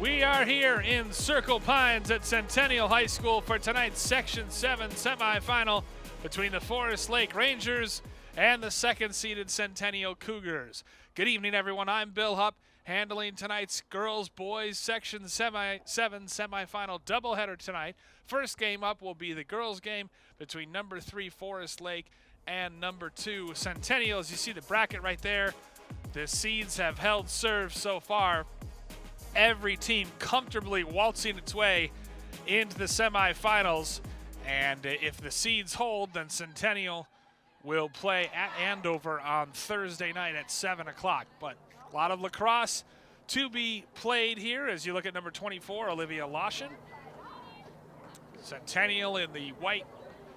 We are here in Circle Pines at Centennial High School for tonight's Section 7 semifinal between the Forest Lake Rangers and the second-seeded Centennial Cougars. Good evening, everyone. I'm Bill Hupp, handling tonight's girls-boys Section 7 semifinal doubleheader tonight. First game up will be the girls' game between number 3 Forest Lake and number 2 Centennial. As you see the bracket right there, the seeds have held serve so far. Every team comfortably waltzing its way into the semifinals, and if the seeds hold, then Centennial will play at Andover on Thursday night at 7 o'clock. But a lot of lacrosse to be played here as you look at number 24, Olivia Lashen. Centennial in the white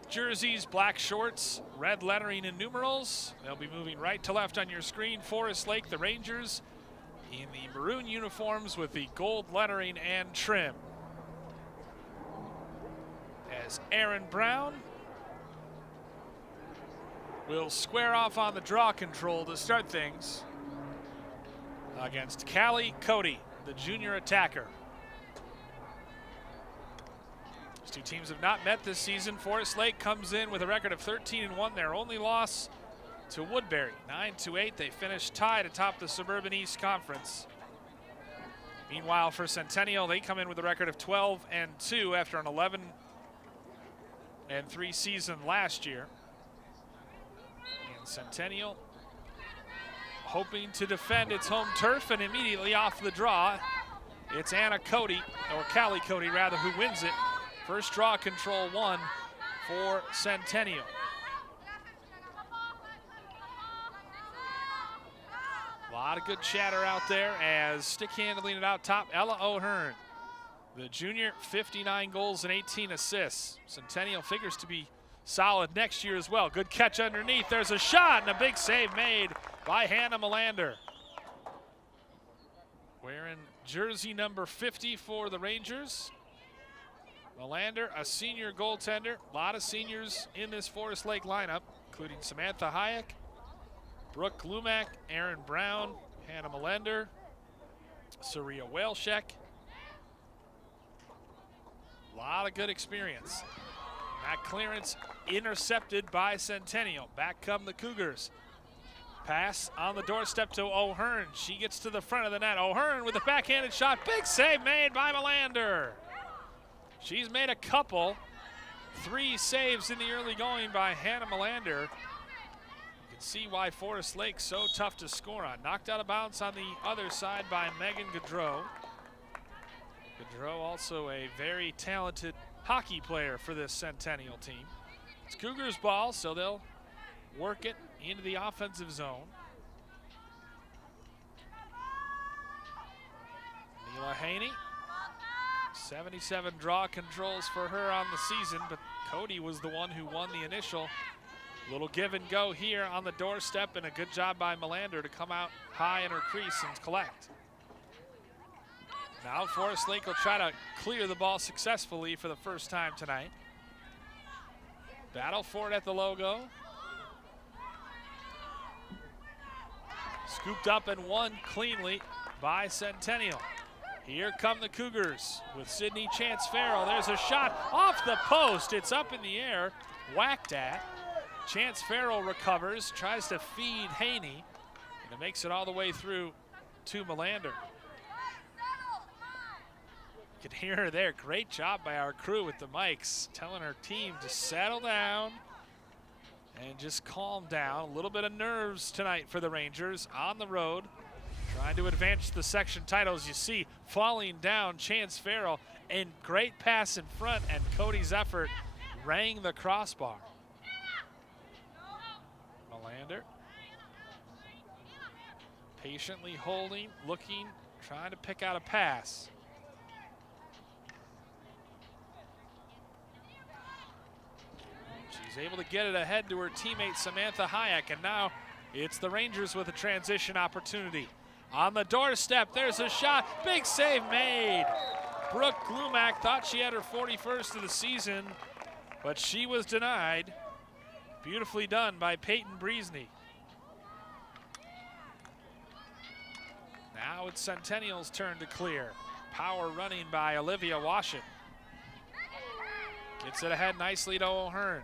jerseys, black shorts, red lettering and numerals. They'll be moving right to left on your screen. Forest Lake, the Rangers, in the maroon uniforms with the gold lettering and trim. As Aaron Brown will square off on the draw control to start things against Cody, the junior attacker. These two teams have not met this season. Forest Lake comes in with a record of 13-1. Their only loss to Woodbury, 9-8. They finished tied atop the Suburban East Conference. Meanwhile, for Centennial, they come in with a record of 12-2 after an 11-3 season last year. And Centennial hoping to defend its home turf, and immediately off the draw, it's Cody rather, who wins it. First draw control one for Centennial. A lot of good chatter out there as stick handling it out top, Ella O'Hearn. The junior, 59 goals and 18 assists. Centennial figures to be solid next year as well. Good catch underneath. There's a shot and a big save made by Hannah Melander. Wearing jersey number 50 for the Rangers. Melander, a senior goaltender. A lot of seniors in this Forest Lake lineup, including Samantha Hayek, Brooke Lumack, Aaron Brown, Hannah Melander, Saria Whaleshek. A lot of good experience. That clearance intercepted by Centennial. Back come the Cougars. Pass on the doorstep to O'Hearn. She gets to the front of the net. O'Hearn with a backhanded shot. Big save made by Melander. She's made a couple. 3 saves in the early going by Hannah Melander. See why Forest Lake's so tough to score on. Knocked out of bounds on the other side by Megan Gaudreau. Gaudreau also a very talented hockey player for this Centennial team. It's Cougars ball, so they'll work it into the offensive zone. Mila Haney, 77 draw controls for her on the season, but Cody was the one who won the initial. Little give and go here on the doorstep, and a good job by Melander to come out high in her crease and collect. Now Forest Lake will try to clear the ball successfully for the first time tonight. Battle for it at the logo. Scooped up and won cleanly by Centennial. Here come the Cougars with Sydney Chance Farrell. There's a shot off the post. It's up in the air, whacked at. Chance Farrell recovers, tries to feed Haney, and it makes it all the way through to Melander. You can hear her there. Great job by our crew with the mics, telling her team to settle down and just calm down. A little bit of nerves tonight for the Rangers on the road, trying to advance the section titles. You see falling down Chance Farrell, and great pass in front, and Cody's effort rang the crossbar. Melander patiently holding, looking, trying to pick out a pass. She's able to get it ahead to her teammate Samantha Hayek, and now it's the Rangers with a transition opportunity. On the doorstep, there's a shot, big save made. Brooke Glumack thought she had her 41st of the season, but she was denied. Beautifully done by Peyton Breesney. Now it's Centennial's turn to clear. Power running by Olivia Washington. Gets it ahead nicely to O'Hearn.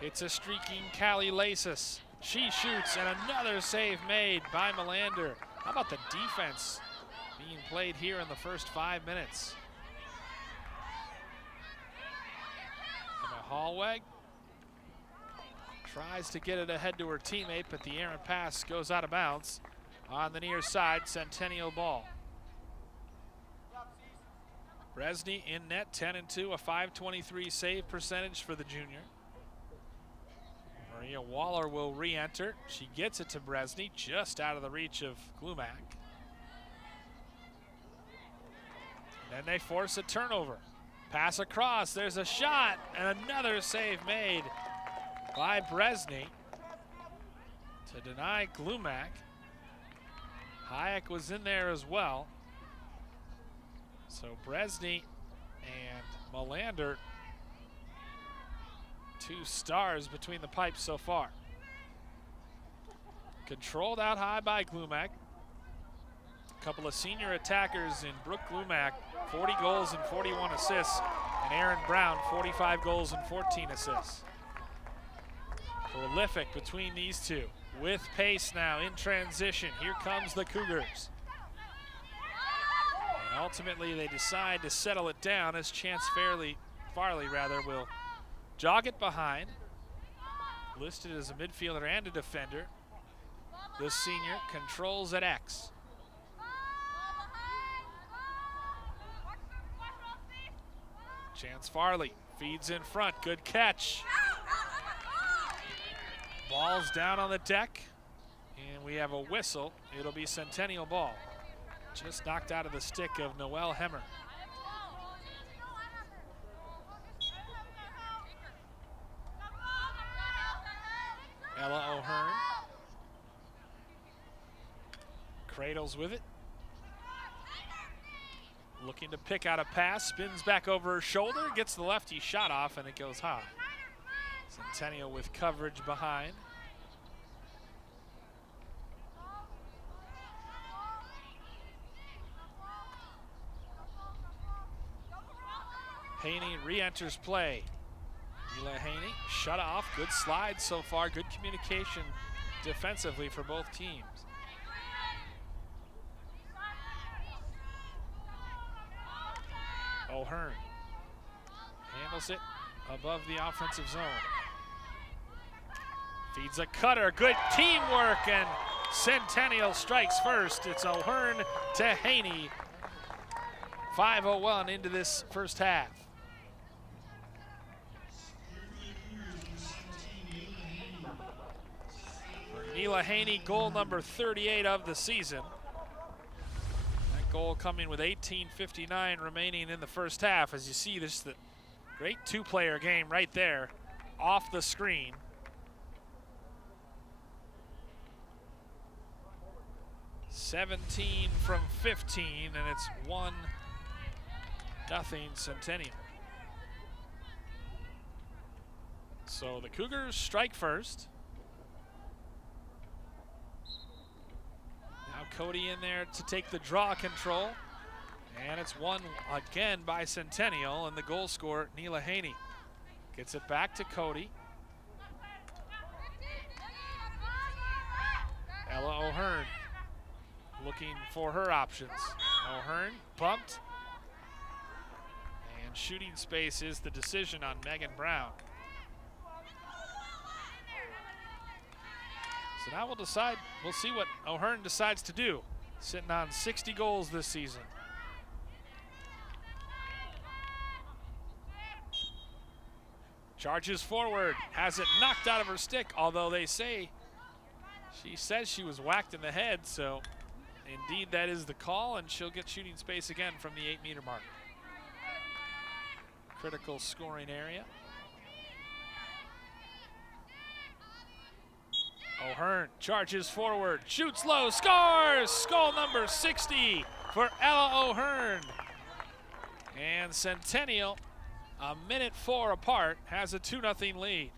It's a streaking Callie Lasis. She shoots, and another save made by Melander. How about the defense being played here in the first 5 minutes? Emma Hallweg tries to get it ahead to her teammate, but the errant pass goes out of bounds on the near side. Centennial ball. Bresney in net, 10-2, a .523 save percentage for the junior. Maria Waller will re-enter. She gets it to Bresney, just out of the reach of Glumac. Then they force a turnover. Pass across, there's a shot, and another save made by Bresney to deny Glumac. Hayek was in there as well. So Bresney and Melander, 2 stars between the pipes so far. Controlled out high by Glumac. A couple of senior attackers in Brooke Glumac, 40 goals and 41 assists, and Aaron Brown, 45 goals and 14 assists. Prolific between these two. With pace now in transition, here comes the Cougars. And ultimately they decide to settle it down as Chance Farley will jog it behind. Listed as a midfielder and a defender. This senior controls at X. Chance Farley feeds in front, good catch. Ball's down on the deck, and we have a whistle. It'll be Centennial ball. Just knocked out of the stick of Noelle Hemmer. Ella O'Hearn cradles with it. Looking to pick out a pass, spins back over her shoulder, gets the lefty shot off, and it goes high. Centennial with coverage behind. Haney re-enters play. Mila Haney shut off, good slide so far, good communication defensively for both teams. O'Hearn handles it above the offensive zone. Feeds a cutter, good teamwork, and Centennial strikes first. It's O'Hearn to Haney. 5:01 into this first half. Mila Haney, goal number 38 of the season. That goal coming with 18:59 remaining in the first half. As you see, this is the great two-player game right there off the screen. (17 from 15, and it's 1-0 Centennial. So the Cougars strike first. Now Cody in there to take the draw control. And it's won again by Centennial, and the goal scorer, Neela Haney. Gets it back to Cody. Ella O'Hearn looking for her options. O'Hearn bumped. And shooting space is the decision on Megan Brown. So now we'll see what O'Hearn decides to do. Sitting on 60 goals this season. Charges forward, has it knocked out of her stick, although they say, she says she was whacked in the head, so indeed that is the call, and she'll get shooting space again from the 8-meter mark. Critical scoring area. O'Hearn charges forward, shoots low, scores! Goal number 60 for Ella O'Hearn. And Centennial, a minute 4 apart, has a 2-0 lead.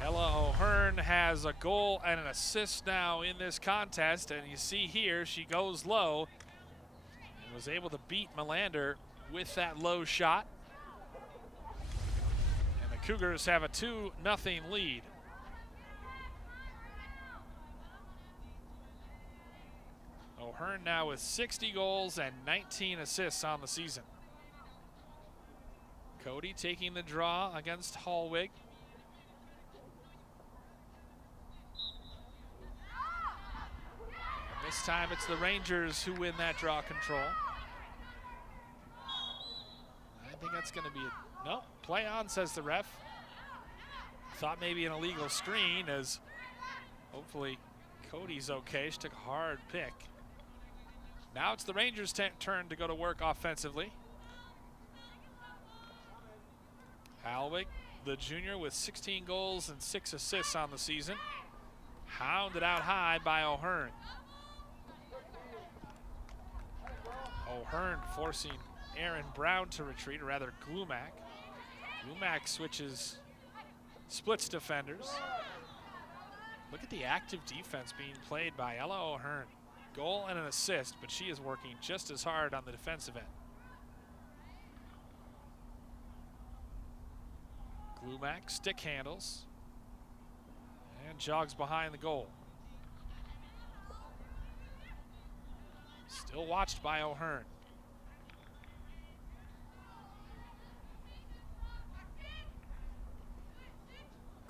Ella O'Hearn has a goal and an assist now in this contest, and you see here she goes low and was able to beat Melander with that low shot. And the Cougars have a 2-0 lead. O'Hearn now with 60 goals and 19 assists on the season. Cody taking the draw against Hallwig. And this time it's the Rangers who win that draw control. I think that's going to be a, no, play on, says the ref. Thought maybe an illegal screen, as hopefully Cody's okay. She took a hard pick. Now it's the Rangers' turn to go to work offensively. Halwick, the junior, with 16 goals and 6 assists on the season. Hounded out high by O'Hearn. O'Hearn forcing Aaron Brown to retreat, or rather Glumac. Glumac splits defenders. Look at the active defense being played by Ella O'Hearn. Goal and an assist, but she is working just as hard on the defensive end. Glumac stick handles and jogs behind the goal. Still watched by O'Hearn.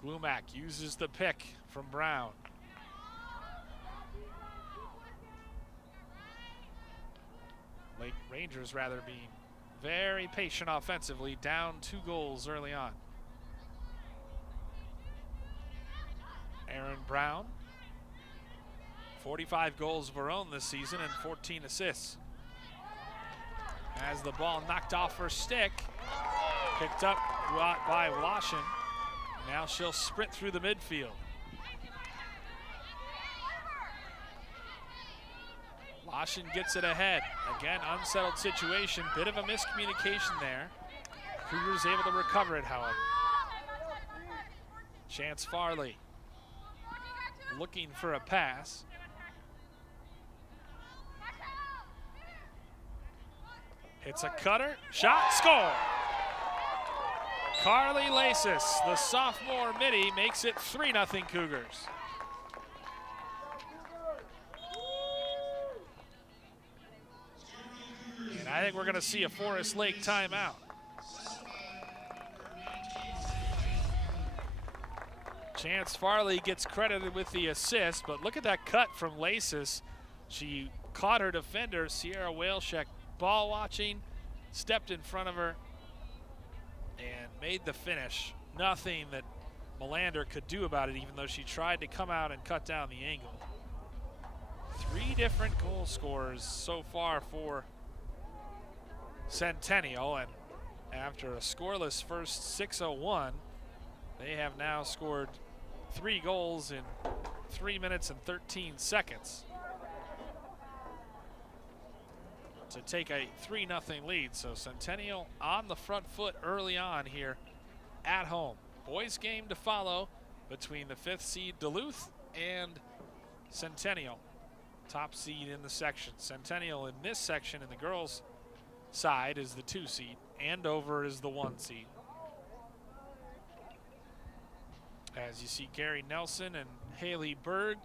Glumac uses the pick from Brown. Lake Rangers rather being very patient offensively, down 2 goals early on. Aaron Brown, 45 goals of her own this season and 14 assists. Has the ball knocked off her stick, picked up by Washington. Now she'll sprint through the midfield. Washington gets it ahead. Again, unsettled situation, bit of a miscommunication there. Cougars able to recover it, however. Chance Farley looking for a pass. Hits a cutter, shot, score! Carly Lasis, the sophomore midi, makes it 3-0 Cougars. And I think we're going to see a Forest Lake timeout. Chance Farley gets credited with the assist, but look at that cut from Lasis. She caught her defender, Sierra Waleshek, ball watching, stepped in front of her, and made the finish. Nothing that Melander could do about it, even though she tried to come out and cut down the angle. 3 different goal scorers so far for Centennial, and after a scoreless first 6:01, they have now scored 3 goals in 3 minutes and 13 seconds to take a 3-0 lead. So Centennial on the front foot early on here at home. Boys game to follow between the 5th seed Duluth and Centennial, top seed in the section. Centennial in this section in the girls side is the 2 seed. Andover is the 1 seed. As you see Gary Nelson and Haley Berg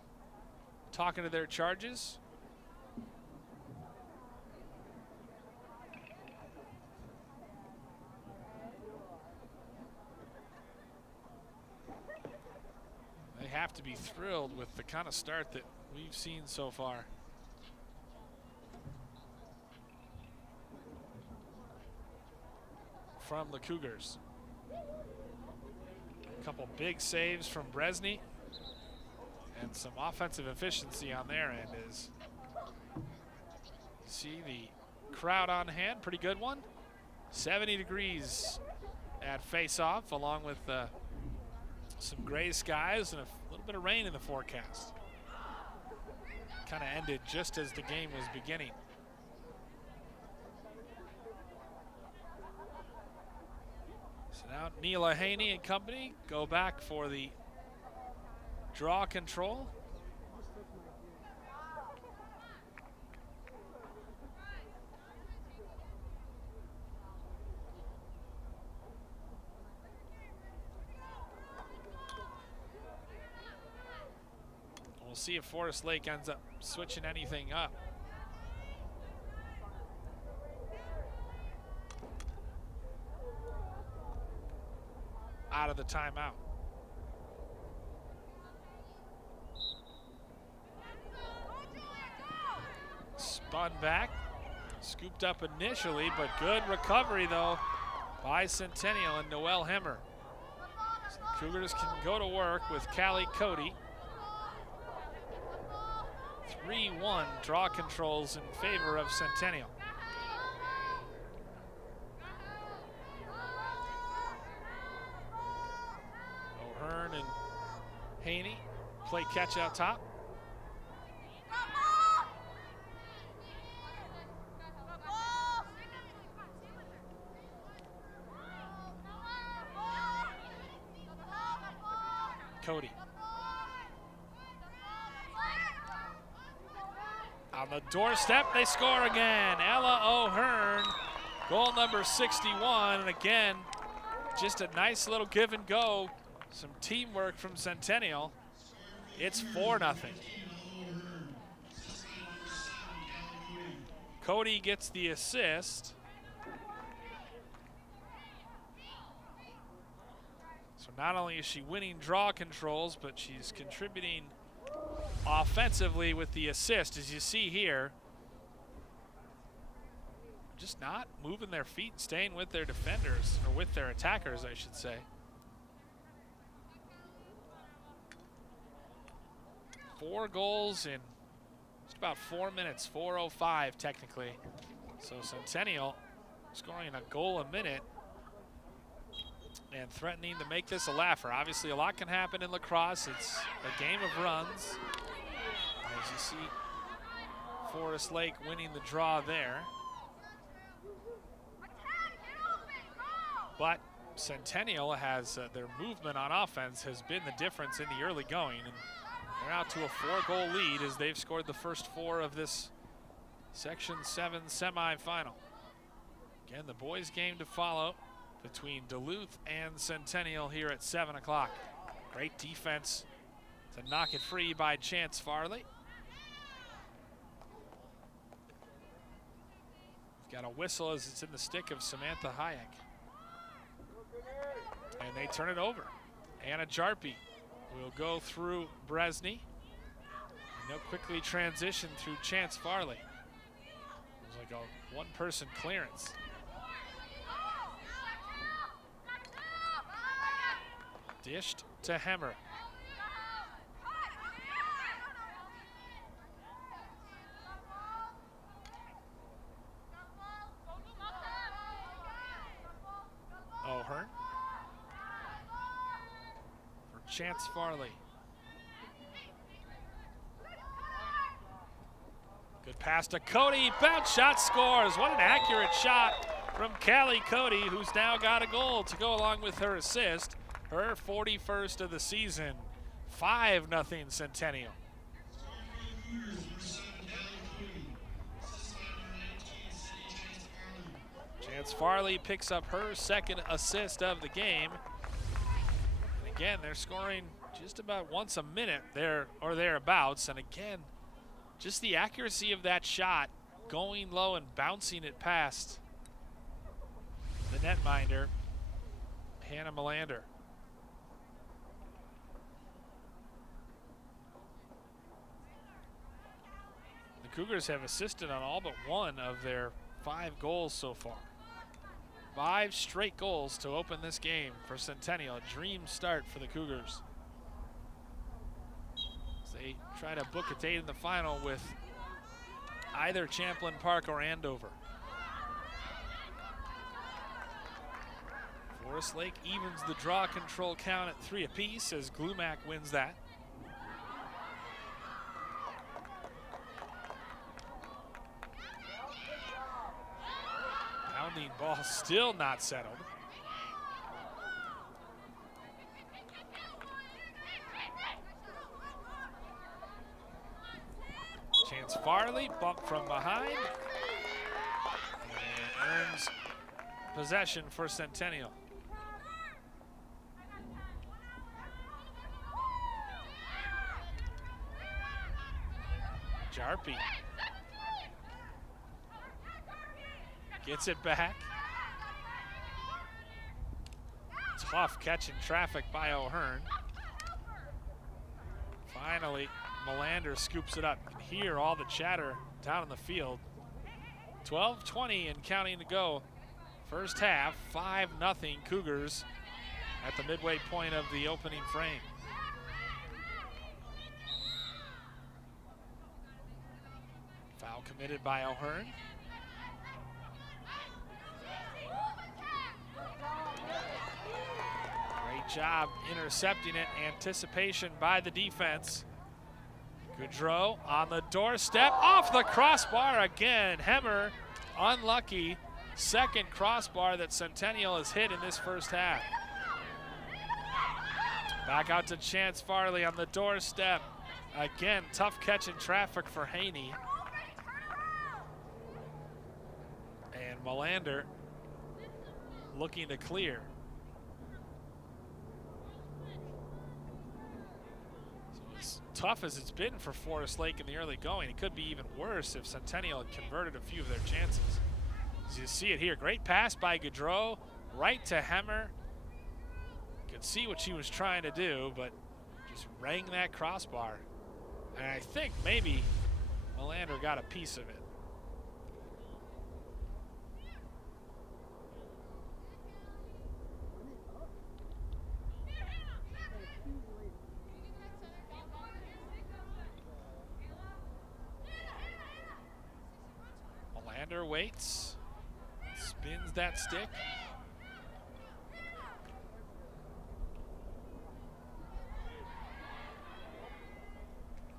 talking to their charges. They have to be thrilled with the kind of start that we've seen so far. From the Cougars. A couple big saves from Bresny and some offensive efficiency on their end. As you see the crowd on hand, pretty good one. 70 degrees at face-off, along with some gray skies and a little bit of rain in the forecast. Kind of ended just as the game was beginning. So now Neela Haney and company go back for the draw control. We'll see if Forest Lake ends up switching anything up. Out of the timeout. Spun back, scooped up initially, but good recovery though by Centennial and Noel Hemmer. So the Cougars can go to work with Cody. 3-1 draw controls in favor of Centennial. O'Hearn and Haney play catch out top. Cody. On the doorstep, they score again. Ella O'Hearn, goal number 61. And again, just a nice little give and go. Some teamwork from Centennial. It's 4-0. Cody gets the assist. So not only is she winning draw controls, but she's contributing offensively with the assist, as you see here. Just not moving their feet, staying with their defenders, or with their attackers, I should say. 4 goals in just about 4 minutes, 4:05 technically. So Centennial scoring a goal a minute and threatening to make this a laugher. Obviously, a lot can happen in lacrosse. It's a game of runs. As you see, Forest Lake winning the draw there. But Centennial has their movement on offense has been the difference in the early going. And they're out to a 4-goal lead as they've scored the first 4 of this Section 7 semifinal. Again, the boys' game to follow between Duluth and Centennial here at 7 o'clock. Great defense to knock it free by Chance Farley. We've got a whistle as it's in the stick of Samantha Hayek. And they turn it over. Anna Jarpy will go through Bresney. And they'll quickly transition through Chance Farley. It was like a one-person clearance. Dished to Hemmer. O'Hearn. For Chance Farley. Good pass to Cody. Bounce shot, scores. What an accurate shot from Cody, who's now got a goal to go along with her assist. Her 41st of the season. 5-0 Centennial. Chance Farley picks up her second assist of the game. And again, they're scoring just about once a minute there or thereabouts. And again, just the accuracy of that shot, going low and bouncing it past the netminder, Hannah Melander. The Cougars have assisted on all but one of their 5 goals so far. 5 straight goals to open this game for Centennial. A dream start for the Cougars. As they try to book a date in the final with either Champlain Park or Andover. Forest Lake evens the draw control count at 3 apiece as Glumac wins that. Pounding ball still not settled. Chance Farley, bump from behind, and earns possession for Centennial. Jarpy gets it back. Tough catch in traffic by O'Hearn. Finally, Melander scoops it up. You can hear all the chatter down in the field. 12:20 and counting to go. First half, 5-0 Cougars at the midway point of the opening frame. Foul committed by O'Hearn. Great job intercepting it. Anticipation by the defense. Goudreau on the doorstep, off the crossbar again. Hemmer unlucky. Second crossbar that Centennial has hit in this first half. Back out to Chance Farley on the doorstep. Again, tough catch in traffic for Haney. And Melander looking to clear. So as tough as it's been for Forest Lake in the early going, it could be even worse if Centennial had converted a few of their chances. As you see it here, great pass by Goudreau, right to Hemmer. You could see what she was trying to do, but just rang that crossbar. And I think maybe Melander got a piece of it. Melander waits, spins that stick.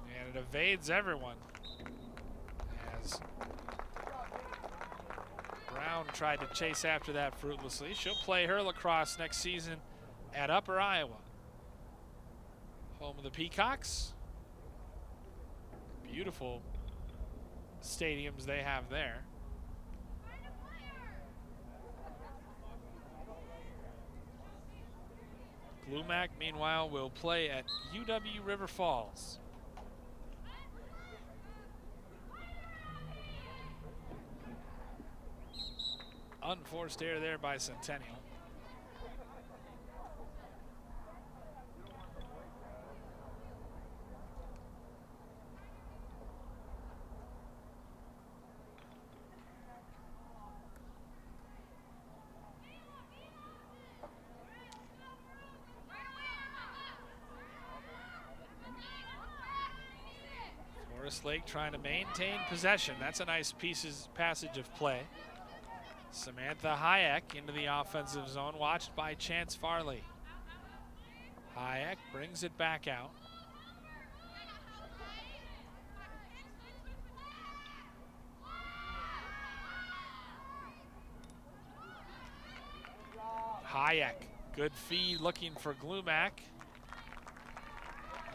And it evades everyone as Brown tried to chase after that fruitlessly. She'll play her lacrosse next season at Upper Iowa, home of the Peacocks. Beautiful stadiums they have there. Glumac, meanwhile, will play at UW River Falls. Unforced error there by Centennial. Forest Lake trying to maintain possession. That's a nice passage of play. Samantha Hayek into the offensive zone, watched by Chance Farley. Hayek brings it back out. Hayek, good feed looking for Glumac.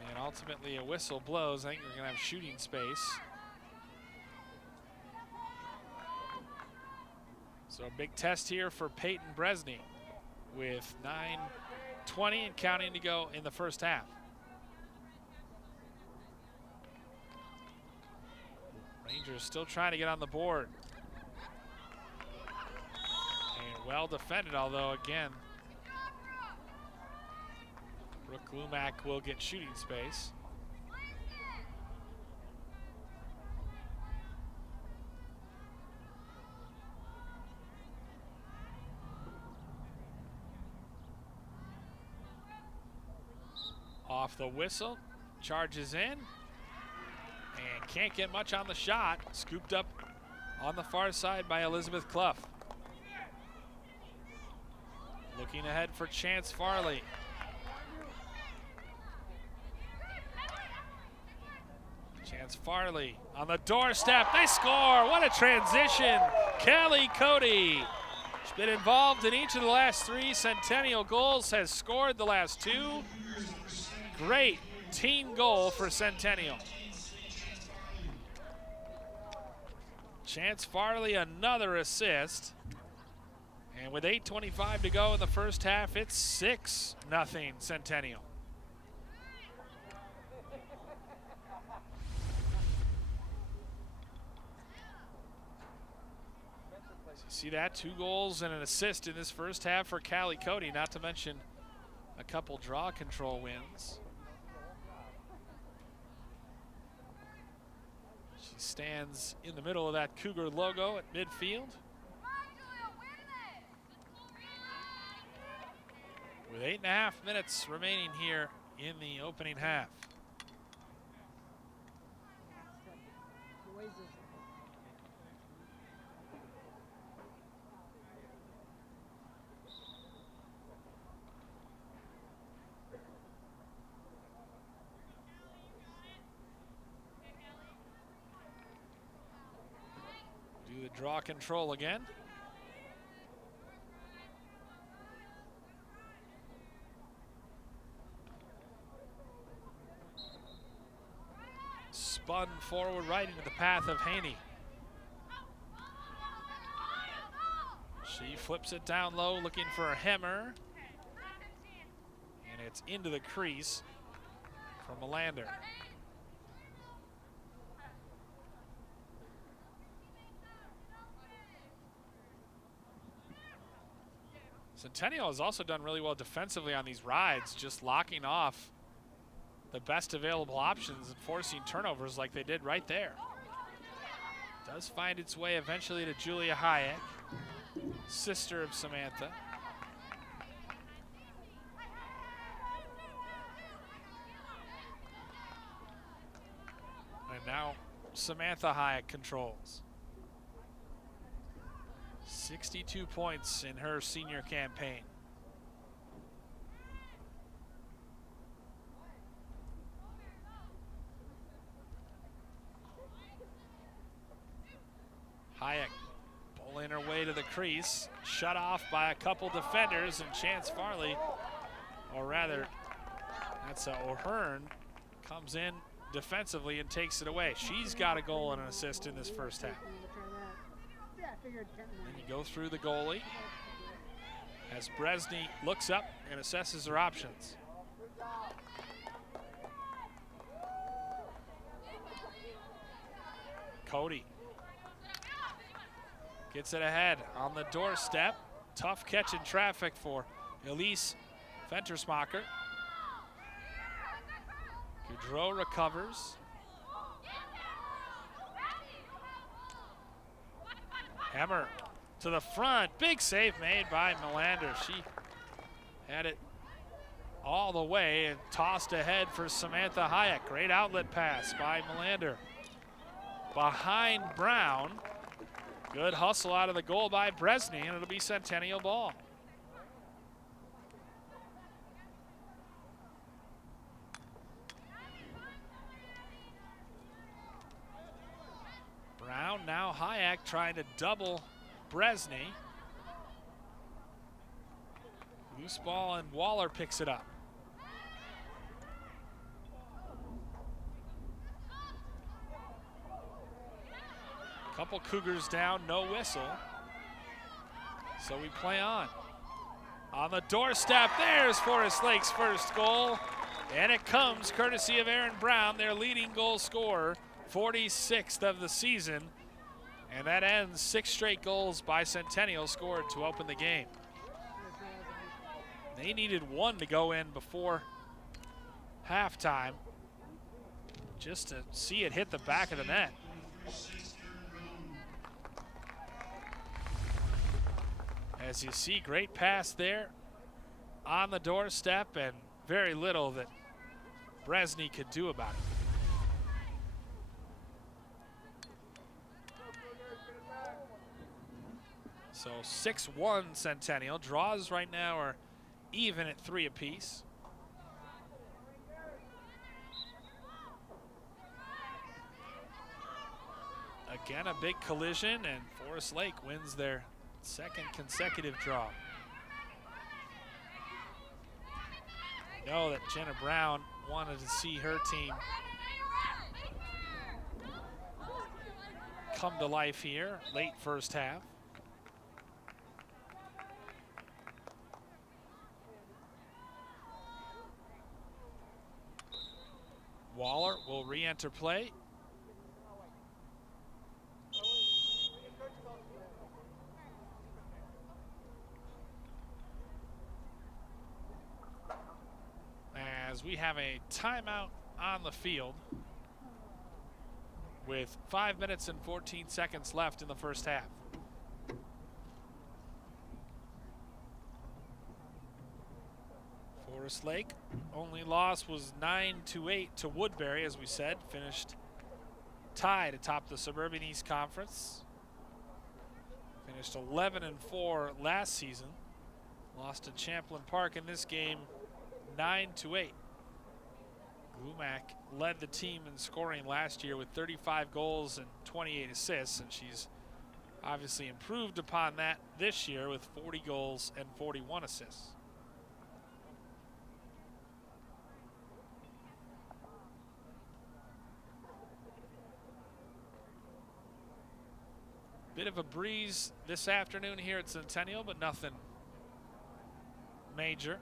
And ultimately a whistle blows. I think we're gonna have shooting space. So a big test here for Peyton Bresney with 9:20 and counting to go in the first half. Rangers still trying to get on the board. And well defended, although again, Brooke Glumac will get shooting space. Off the whistle, charges in, and can't get much on the shot. Scooped up on the far side by Elizabeth Clough. Looking ahead for Chance Farley. Chance Farley on the doorstep. They score. What a transition. Kelly Cody. She's been involved in each of the last 3 Centennial goals, has scored the last 2. Great team goal for Centennial. Chance Farley, another assist. And with 8:25 to go in the first half, it's 6-0 Centennial. See that? 2 goals and an assist in this first half for Callie Cody, not to mention a couple draw control wins. She stands in the middle of that Cougar logo at midfield. With 8.5 minutes remaining here in the opening half. Do the draw control again. Spun forward right into the path of Haney. She flips it down low, looking for a hammer. And it's into the crease from Melander. Centennial has also done really well defensively on these rides, just locking off the best available options and forcing turnovers like they did right there. Does find its way eventually to Julia Hayek, sister of Samantha. And now Samantha Hayek controls. 62 points in her senior campaign. Hayek pulling her way to the crease, shut off by a couple defenders, and Chance Farley, or rather, that's O'Hearn, comes in defensively and takes it away. She's got a goal and an assist in this first half. Then you go through the goalie as Bresney looks up and assesses her options. Cody gets it ahead on the doorstep. Tough catch in traffic for Elise Fentersmacher. Goudreau recovers. Hammer to the front. Big save made by Melander. She had it all the way and tossed ahead for Samantha Hayek. Great outlet pass by Melander. Behind Brown. Good hustle out of the goal by Bresney, and it'll be Centennial ball. Brown, now Hayek trying to double Bresney. Loose ball, and Waller picks it up. Couple Cougars down, no whistle. So we play on. On the doorstep, there's Forest Lake's first goal. And it comes courtesy of Aaron Brown, their leading goal scorer, 46th of the season. And that ends 6 straight goals by Centennial scored to open the game. They needed 1 to go in before halftime just to see it hit the back of the net. As you see, great pass there on the doorstep, and very little that Bresney could do about it. So 6-1 Centennial. Draws right now are even at 3 apiece. Again, a big collision, and Forest Lake wins their 2nd consecutive draw. You know that Jenna Brown wanted to see her team come to life here, late first half. Waller will re-enter play. As we have a timeout on the field with 5 minutes and 14 seconds left in the first half. Forest Lake, only loss was 9-8 to Woodbury, as we said. Finished tied atop the Suburban East Conference. Finished 11-4 last season. Lost to Champlin Park in this game 9-8. Glumac led the team in scoring last year with 35 goals and 28 assists, and she's obviously improved upon that this year with 40 goals and 41 assists. Bit of a breeze this afternoon here at Centennial, but nothing major.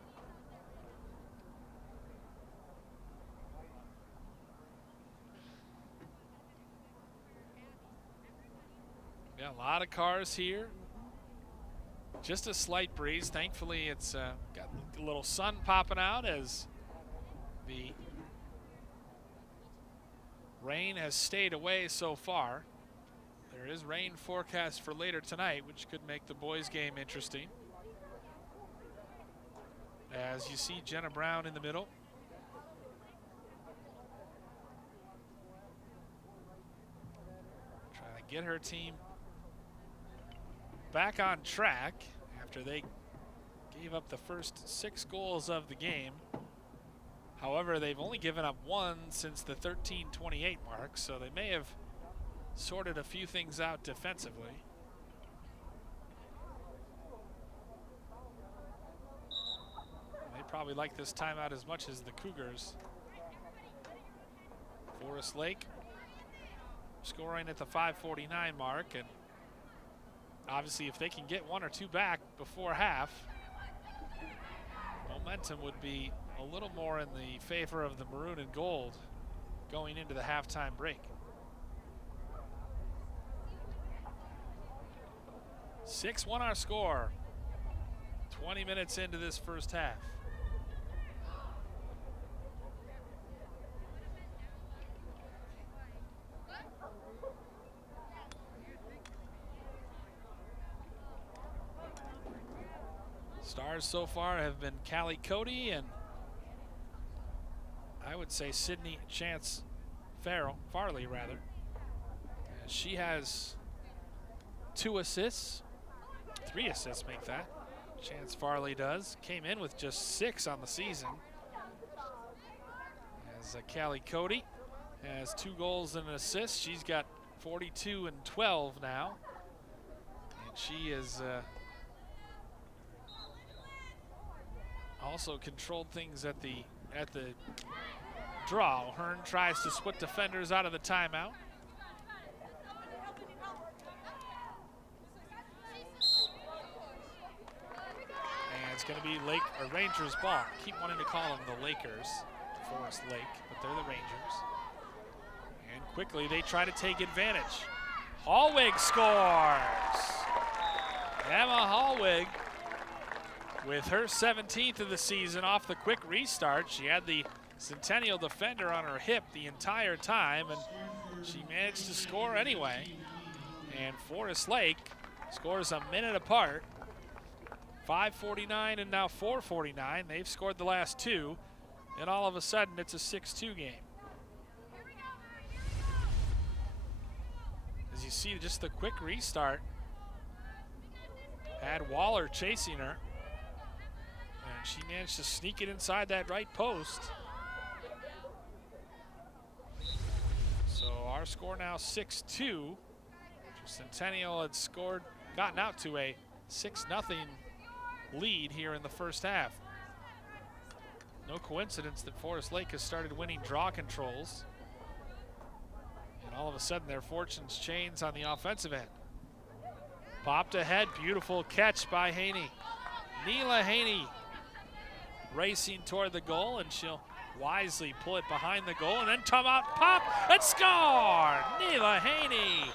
Got a lot of cars here. Just a slight breeze. Thankfully, it's got a little sun popping out as the rain has stayed away so far. There is rain forecast for later tonight, which could make the boys' game interesting. As you see Jenna Brown in the middle. Trying to get her team back on track after they gave up the first 6 goals of the game. However, they've only given up 1 since the 13:28 mark, so they may have sorted a few things out defensively. They probably like this timeout as much as the Cougars. Forest Lake scoring at the 5:49 mark, and obviously if they can get 1 or 2 back before half, momentum would be a little more in the favor of the maroon and gold going into the halftime break. 6-1 our score, 20 minutes into this first half. Stars so far have been Callie Cody and I would say Sydney Chance Farley rather. She has 2 assists. 3 assists make that. Chance Farley does. Came in with just 6 on the season. As Callie Cody has 2 goals and an assist. She's got 42 and 12 now. And she is also controlled things at the draw. Hearn tries to split defenders out of the timeout. It's going to be Rangers ball. Keep wanting to call them the Lakers, Forest Lake, but they're the Rangers. And quickly they try to take advantage. Hallwig scores. Emma Hallwig with her 17th of the season off the quick restart. She had the Centennial defender on her hip the entire time, and she managed to score anyway. And Forest Lake scores a minute apart. 5:49 and now 4:49. They've scored the last 2, and all of a sudden it's a 6-2 game. As you see, just the quick restart had Waller chasing her, and she managed to sneak it inside that right post. So our score now 6-2. Centennial had gotten out to a 6-0 lead here in the first half. No coincidence that Forest Lake has started winning draw controls in And all of a sudden their fortunes change on the offensive end. Popped ahead, beautiful catch by Haney. Neela Haney racing toward the goal, and she'll wisely pull it behind the goal and then come out, pop, and score! Neela Haney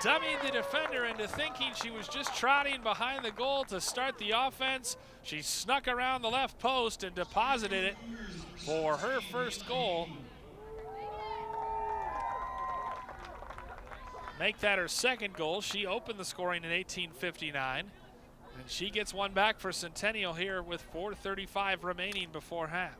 dummied the defender into thinking she was just trotting behind the goal to start the offense. She snuck around the left post and deposited it for her first goal. Make that her second goal. She opened the scoring in 18:59, and she gets one back for Centennial here with 4:35 remaining before half.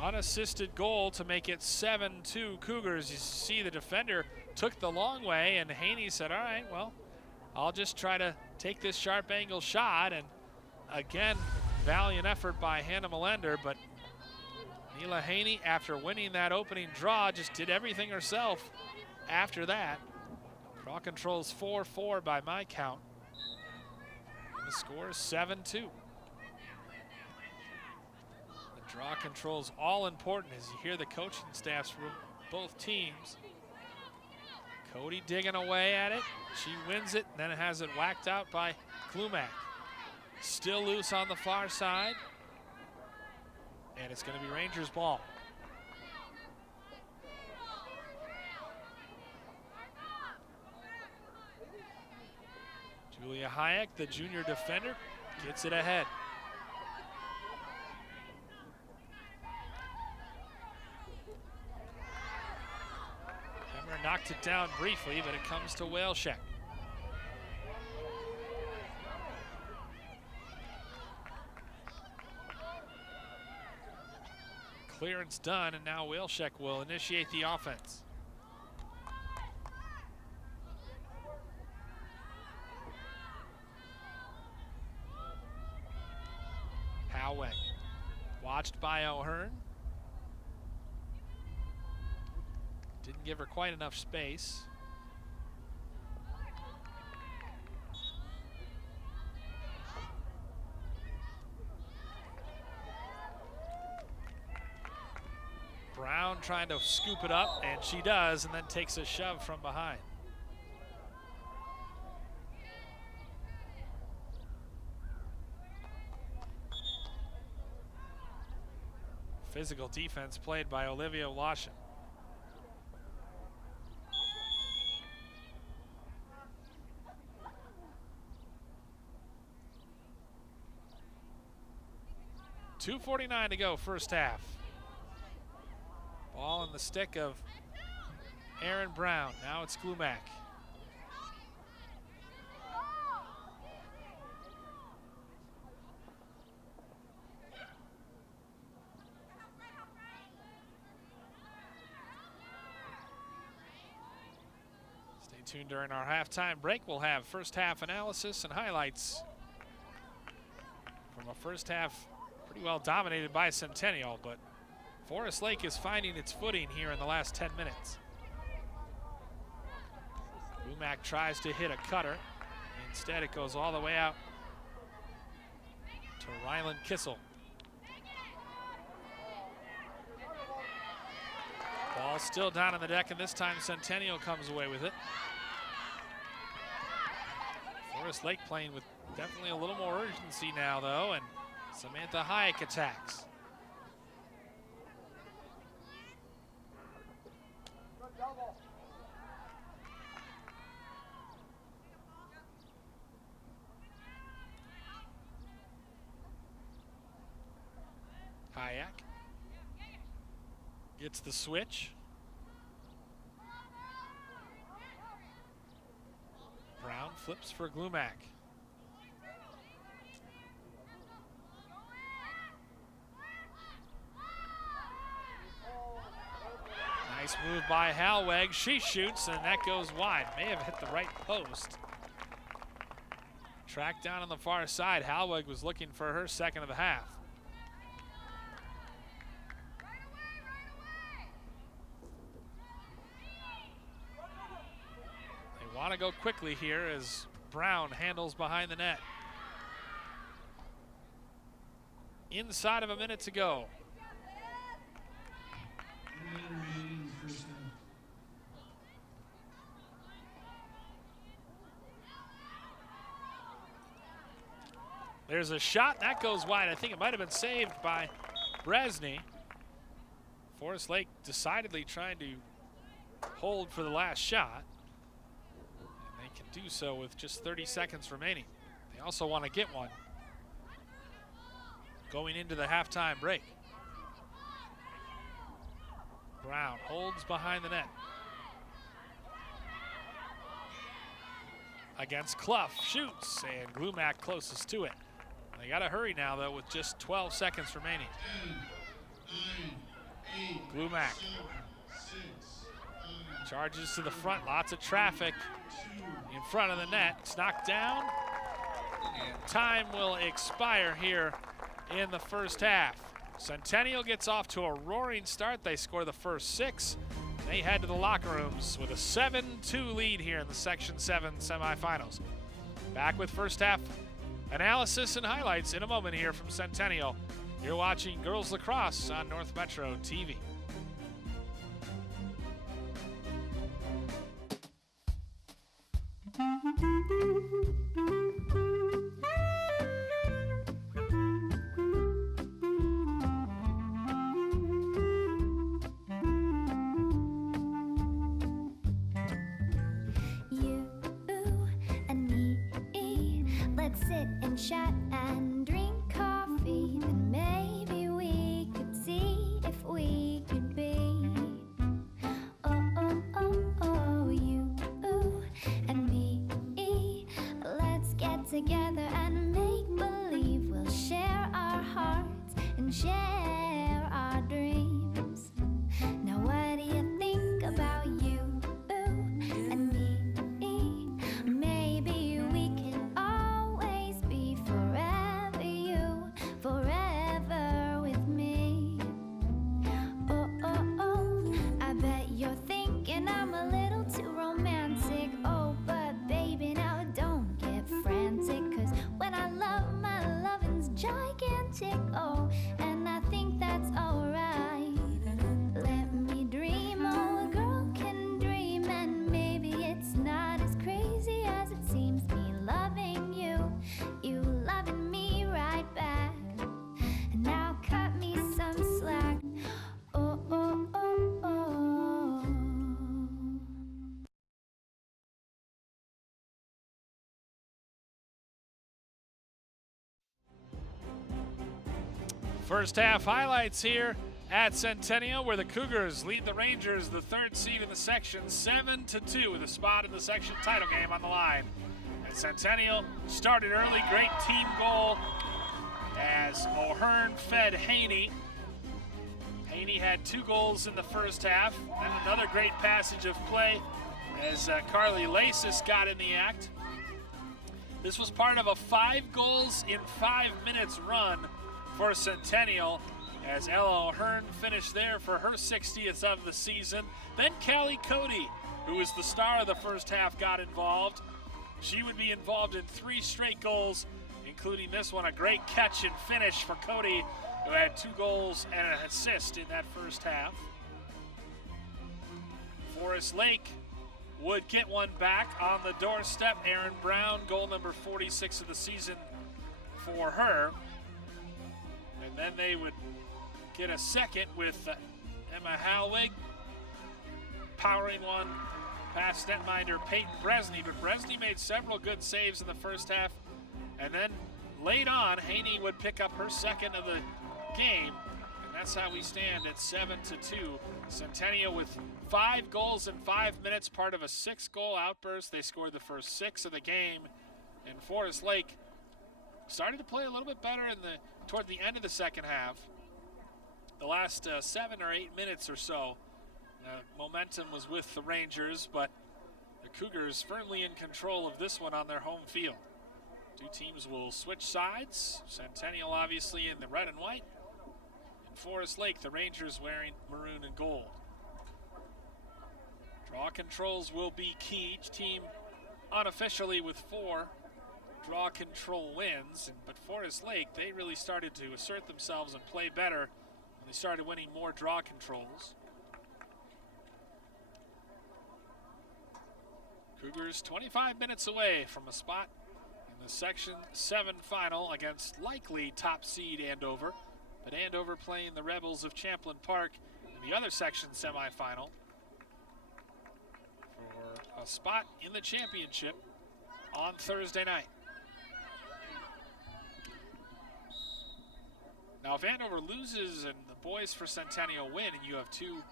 Unassisted goal to make it 7-2 Cougars. You see the defender took the long way, and Haney said, all right, well, I'll just try to take this sharp angle shot. And again, valiant effort by Hannah Melender, but Neela Haney, after winning that opening draw, just did everything herself after that. Draw controls 4-4 by my count. And the score is 7-2. The draw controls all important as you hear the coaching staffs from both teams. Cody digging away at it. She wins it, and then has it whacked out by Klumak. Still loose on the far side. And it's going to be Rangers ball. Julia Hayek, the junior defender, gets it ahead. Hammer knocked it down briefly, but it comes to Whaleshek. Clearance done, and now Whaleshek will initiate the offense. Howell, watched by O'Hearn. Didn't give her quite enough space. Brown trying to scoop it up, and she does, and then takes a shove from behind. Physical defense played by Olivia Lashen. .249 to go, first half. Ball in the stick of Aaron Brown. Now it's Klumak. Stay tuned during our halftime break. We'll have first half analysis and highlights from a first half pretty well dominated by Centennial, but Forest Lake is finding its footing here in the last 10 minutes. Klumak tries to hit a cutter. Instead, it goes all the way out to Ryland Kissel. Ball still down on the deck, and this time Centennial comes away with it. Forest Lake playing with definitely a little more urgency now, though, and Samantha Hayek attacks. Hayek gets the switch. Brown flips for Klumak. Nice move by Halweg. She shoots, and that goes wide. May have hit the right post. Tracked down on the far side. Halweg was looking for her second of the half. They want to go quickly here as Brown handles behind the net. Inside of a minute to go. There's a shot. That goes wide. I think it might have been saved by Bresny. Forest Lake decidedly trying to hold for the last shot. And they can do so with just 30 seconds remaining. They also want to get one going into the halftime break. Brown holds behind the net. Against Clough, shoots, and Glumac closest to it. They got to hurry now, though, with just 12 seconds remaining. 10, 9, 8, Glumac 7, 6, charges to the front, lots of traffic in front of the net. It's knocked down, and time will expire here in the first half. Centennial gets off to a roaring start. They score the first 6. They head to the locker rooms with a 7-2 lead here in the Section 7 semifinals. Back with first half analysis and highlights in a moment here from Centennial. You're watching Girls Lacrosse on North Metro TV. Sit and chat and drink coffee, then maybe we could see if we could be. You and me. Let's get together and make believe we'll share our hearts and share our dreams. Now what do you think about you and me? Maybe we can forever with me. I bet you're thinking I'm a little too romantic. Oh, but baby, now don't get frantic, 'cause when I love, my loving's gigantic. Oh, and I think that's alright. Let me dream, oh, a girl can dream, and maybe it's not as crazy as it seems. Me loving you, you loving me right back. Now cut me some slack. First half highlights here at Centennial, where the Cougars lead the Rangers, the 3rd seed in the section, 7-2, with a spot in the section title game on the line. And Centennial started early, great team goal as O'Hearn fed Haney. Haney had 2 goals in the first half, and another great passage of play as Carly Lasis got in the act. This was part of a 5 goals in 5 minutes run for Centennial, as Ella O'Hearn finished there for her 60th of the season. Then Callie Cody, who was the star of the first half, got involved. She would be involved in 3 straight goals, including this one, a great catch and finish for Cody, who had 2 goals and an assist in that first half. Forest Lake would get one back on the doorstep. Erin Brown, goal number 46 of the season for her. And then they would get a second with Emma Halwig powering one past netminder Peyton Bresny, but Bresny made several good saves in the first half. And then late on, Haney would pick up her second of the game, and that's how we stand at 7-2. Centennial with 5 goals in 5 minutes, part of a 6-goal outburst. They scored the first 6 of the game, and Forest Lake started to play a little bit better toward the end of the second half. The last 7 or 8 minutes or so, momentum was with the Rangers, but the Cougars firmly in control of this one on their home field. 2 teams will switch sides. Centennial obviously in the red and white, and Forest Lake, the Rangers, wearing maroon and gold. Draw controls will be key. Each team unofficially with 4 draw control wins, but Forest Lake, they really started to assert themselves and play better when they started winning more draw controls. Cougars 25 minutes away from a spot in The Section 7 final against likely top seed Andover, but Andover playing the Rebels of Champlain Park in the other section semifinal for a spot in the championship on Thursday night. Now, if Andover loses and the boys for Centennial win and you have two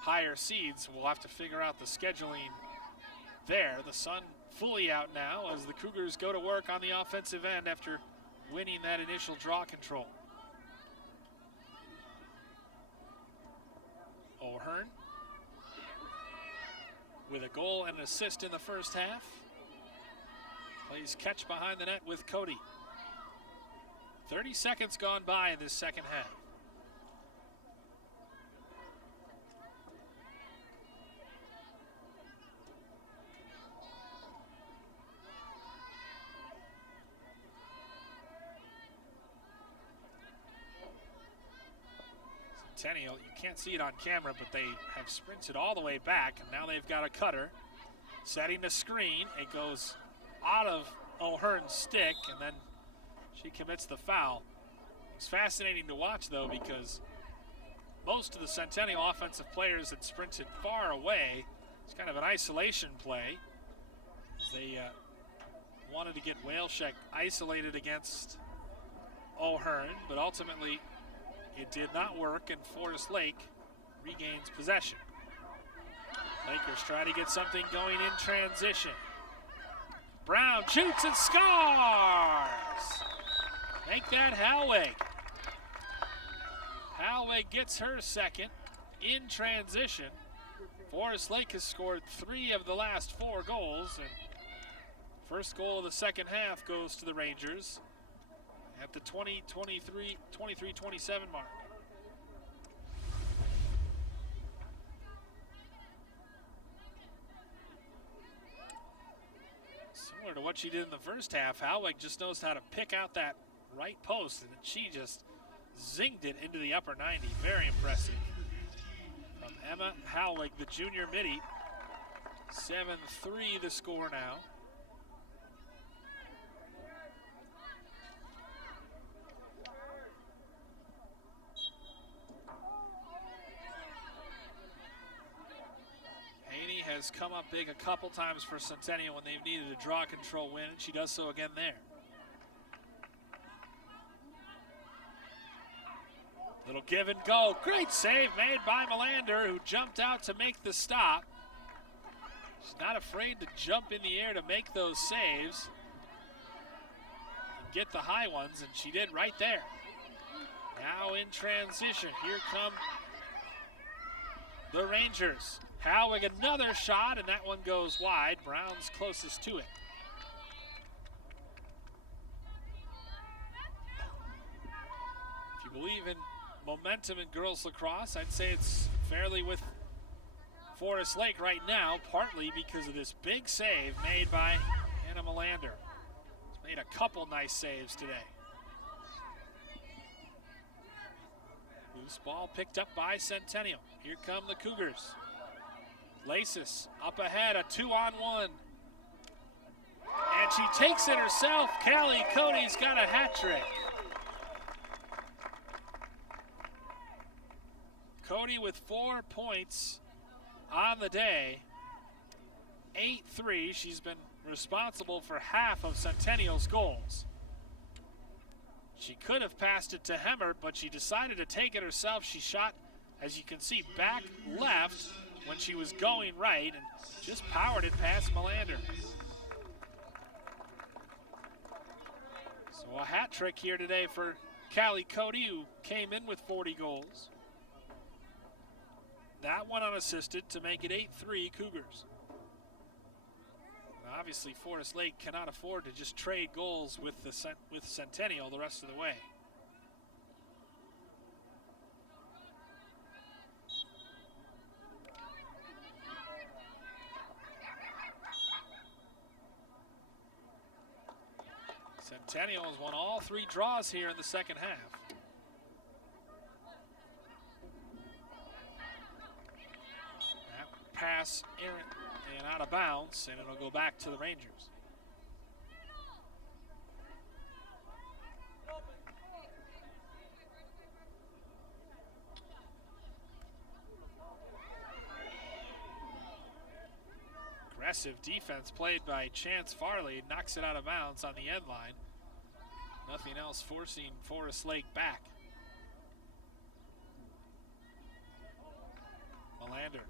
higher seeds, we'll have to figure out the scheduling there. The sun fully out now as the Cougars go to work on the offensive end after winning that initial draw control. O'Hearn with a goal and an assist in the first half. Plays catch behind the net with Cody. 30 seconds gone by in this second half. Centennial, you can't see it on camera, but they have sprinted all the way back, and now they've got a cutter. Setting the screen, it goes out of O'Hearn's stick, and then she commits the foul. It's fascinating to watch, though, because most of the Centennial offensive players had sprinted far away. It's kind of an isolation play. They wanted to get Whaleshek isolated against O'Hearn, but ultimately it did not work, and Forest Lake regains possession. Lakers try to get something going in transition. Brown shoots and scores! Make that Halweg. Halweg gets her second in transition. Forest Lake has scored 3 of the last 4 goals, and first goal of the second half goes to the Rangers at the 23-27 mark. Similar to what she did in the first half, Halweg just knows how to pick out that right post, and she just zinged it into the upper 90. Very impressive from Emma Halweg, the junior midi. 7-3 the score now. Haney has come up big a couple times for Centennial when they've needed a draw control win, and she does so again there. Little give and go. Great save made by Melander, who jumped out to make the stop. She's not afraid to jump in the air to make those saves and get the high ones, and she did right there. Now in transition, here come the Rangers. Halweg another shot, and that one goes wide. Brown's closest to it. If you believe in momentum in girls lacrosse, I'd say it's fairly with Forest Lake right now, partly because of this big save made by Anna Melander. She's made a couple nice saves today. Loose ball picked up by Centennial. Here come the Cougars. Laces up ahead, a 2-on-1. And she takes it herself. Callie Cody's got a hat trick. Cody with 4 points on the day. 8-3. She's been responsible for half of Centennial's goals. She could have passed it to Hemmer, but she decided to take it herself. She shot, as you can see, back left when she was going right and just powered it past Melander. So a hat trick here today for Callie Cody, who came in with 40 goals. That one unassisted to make it 8-3 Cougars. Now obviously, Forest Lake cannot afford to just trade goals with Centennial the rest of the way. Centennial has won all 3 draws here in the second half. That pass errant and out of bounds, and it'll go back to the Rangers. Aggressive defense played by Chance Farley, knocks it out of bounds on the end line. Nothing else forcing Forest Lake back. Melander.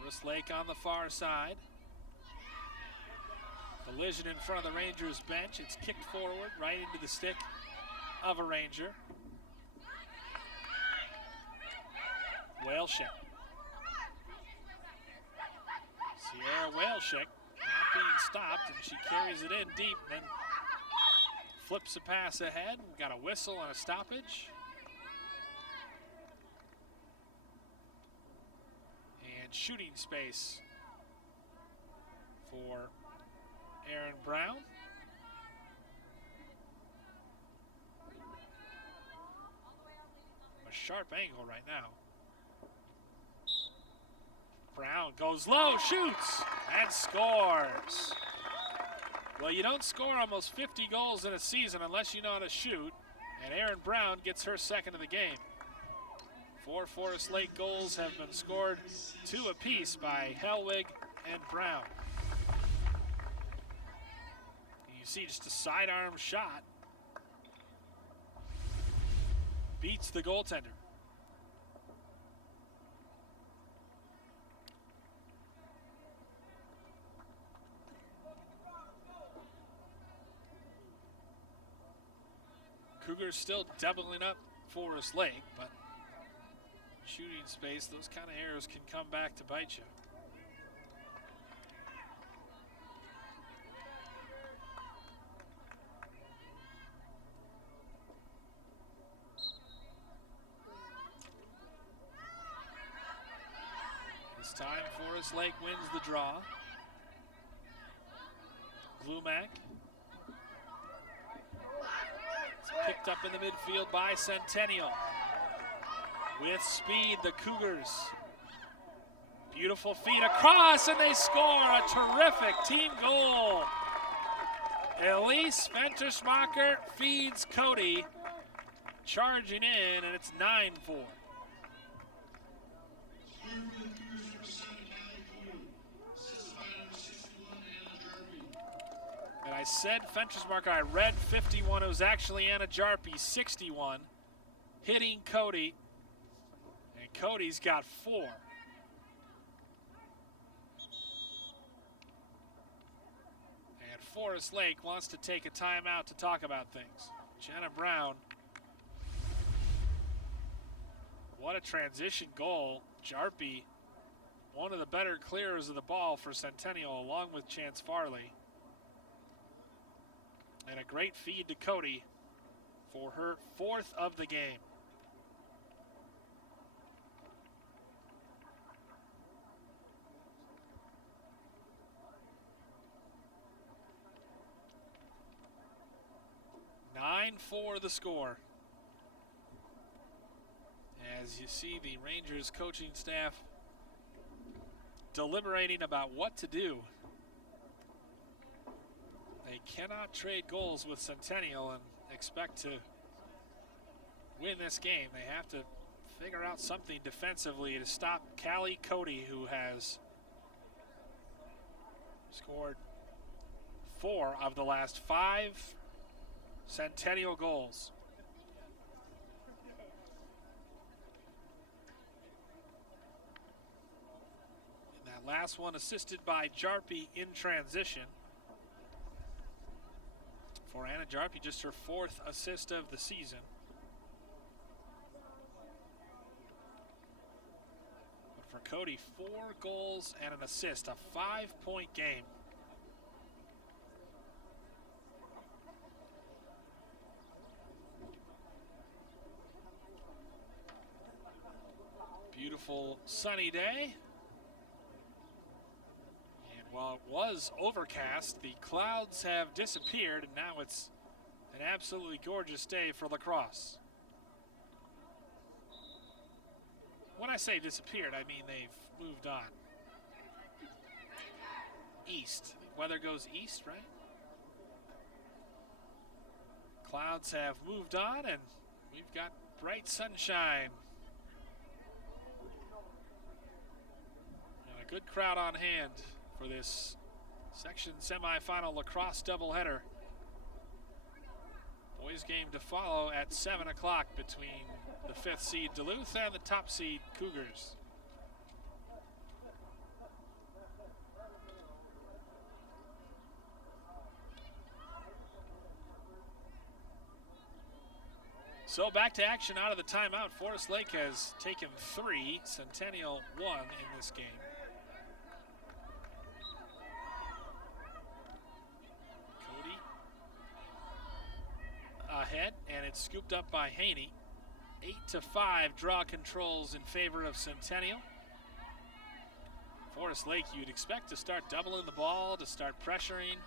Forest Lake on the far side. Collision in front of the Rangers bench. It's kicked forward right into the stick of a Ranger. Whaleschick. Sierra Whaleschick not being stopped, and she carries it in deep, then flips a pass ahead. We've got a whistle and a stoppage. And shooting space for Aaron Brown. A sharp angle right now. Brown goes low, shoots, and scores. Well, you don't score almost 50 goals in a season unless you know how to shoot, and Aaron Brown gets her second of the game. 4 Forest Lake goals have been scored, 2 apiece by Hellwig and Brown. You see just a sidearm shot. Beats the goaltender. Cougars still doubling up Forest Lake, but shooting space, those kind of errors can come back to bite you. This time Forest Lake wins the draw. Glumac. Picked up in the midfield by Centennial. With speed, the Cougars. Beautiful feed across, and they score a terrific team goal. Elise Ventersmacher feeds Cody, charging in, and it's 9-4. And I said Ventersmacher, I read 51. It was actually Anna Jarpy, 61, hitting Cody. And Cody's got 4. And Forest Lake wants to take a timeout to talk about things. Jenna Brown. What a transition goal. Jarpy, one of the better clearers of the ball for Centennial, along with Chance Farley. And a great feed to Cody for her 4th of the game. (9-4) the score. As you see the Rangers coaching staff deliberating about what to do. They cannot trade goals with Centennial and expect to win this game. They have to figure out something defensively to stop Callie Cody, who has scored 4 of the last 5 Centennial goals. And that last one assisted by Jarpy in transition. For Anna Jarpy, just her 4th assist of the season. But for Cody, 4 goals and an assist, a 5-point game. Beautiful sunny day. While it was overcast, the clouds have disappeared, and now it's an absolutely gorgeous day for Lacrosse. When I say disappeared, I mean they've moved on. East. Weather goes east, right? Clouds have moved on, and we've got bright sunshine. And a good crowd on hand for this section semifinal lacrosse doubleheader. Boys game to follow at 7 o'clock between the 5th seed Duluth and the top seed Cougars. So back to action out of the timeout. Forest Lake has taken 3, Centennial 1 in this game. Cody ahead, and it's scooped up by Haney. 8-5 draw controls in favor of Centennial. Forest Lake, you'd expect to start doubling the ball, to start pressuring.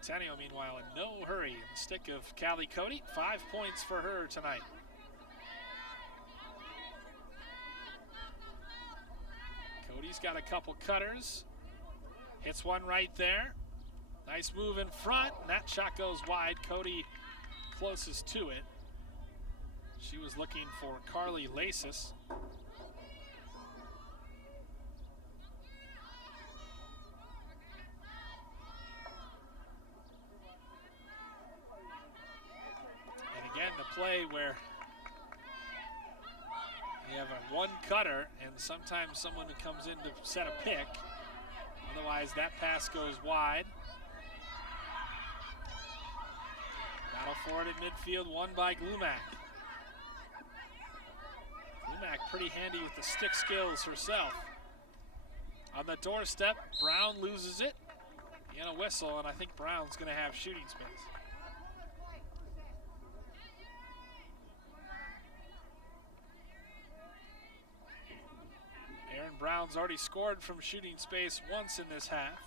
Centennial, meanwhile, in no hurry. In the stick of Callie Cody, 5 points for her tonight. Cody's got a couple cutters. Hits one right there. Nice move in front. And that shot goes wide. Cody closest to it. She was looking for Carly Lasis. Play where you have a one cutter and sometimes someone who comes in to set a pick. Otherwise, that pass goes wide. Battle for it at midfield, won by Glumac. Glumac pretty handy with the stick skills herself. On the doorstep, Brown loses it. And a whistle, and I think Brown's going to have shooting space. Brown's already scored from shooting space once in this half.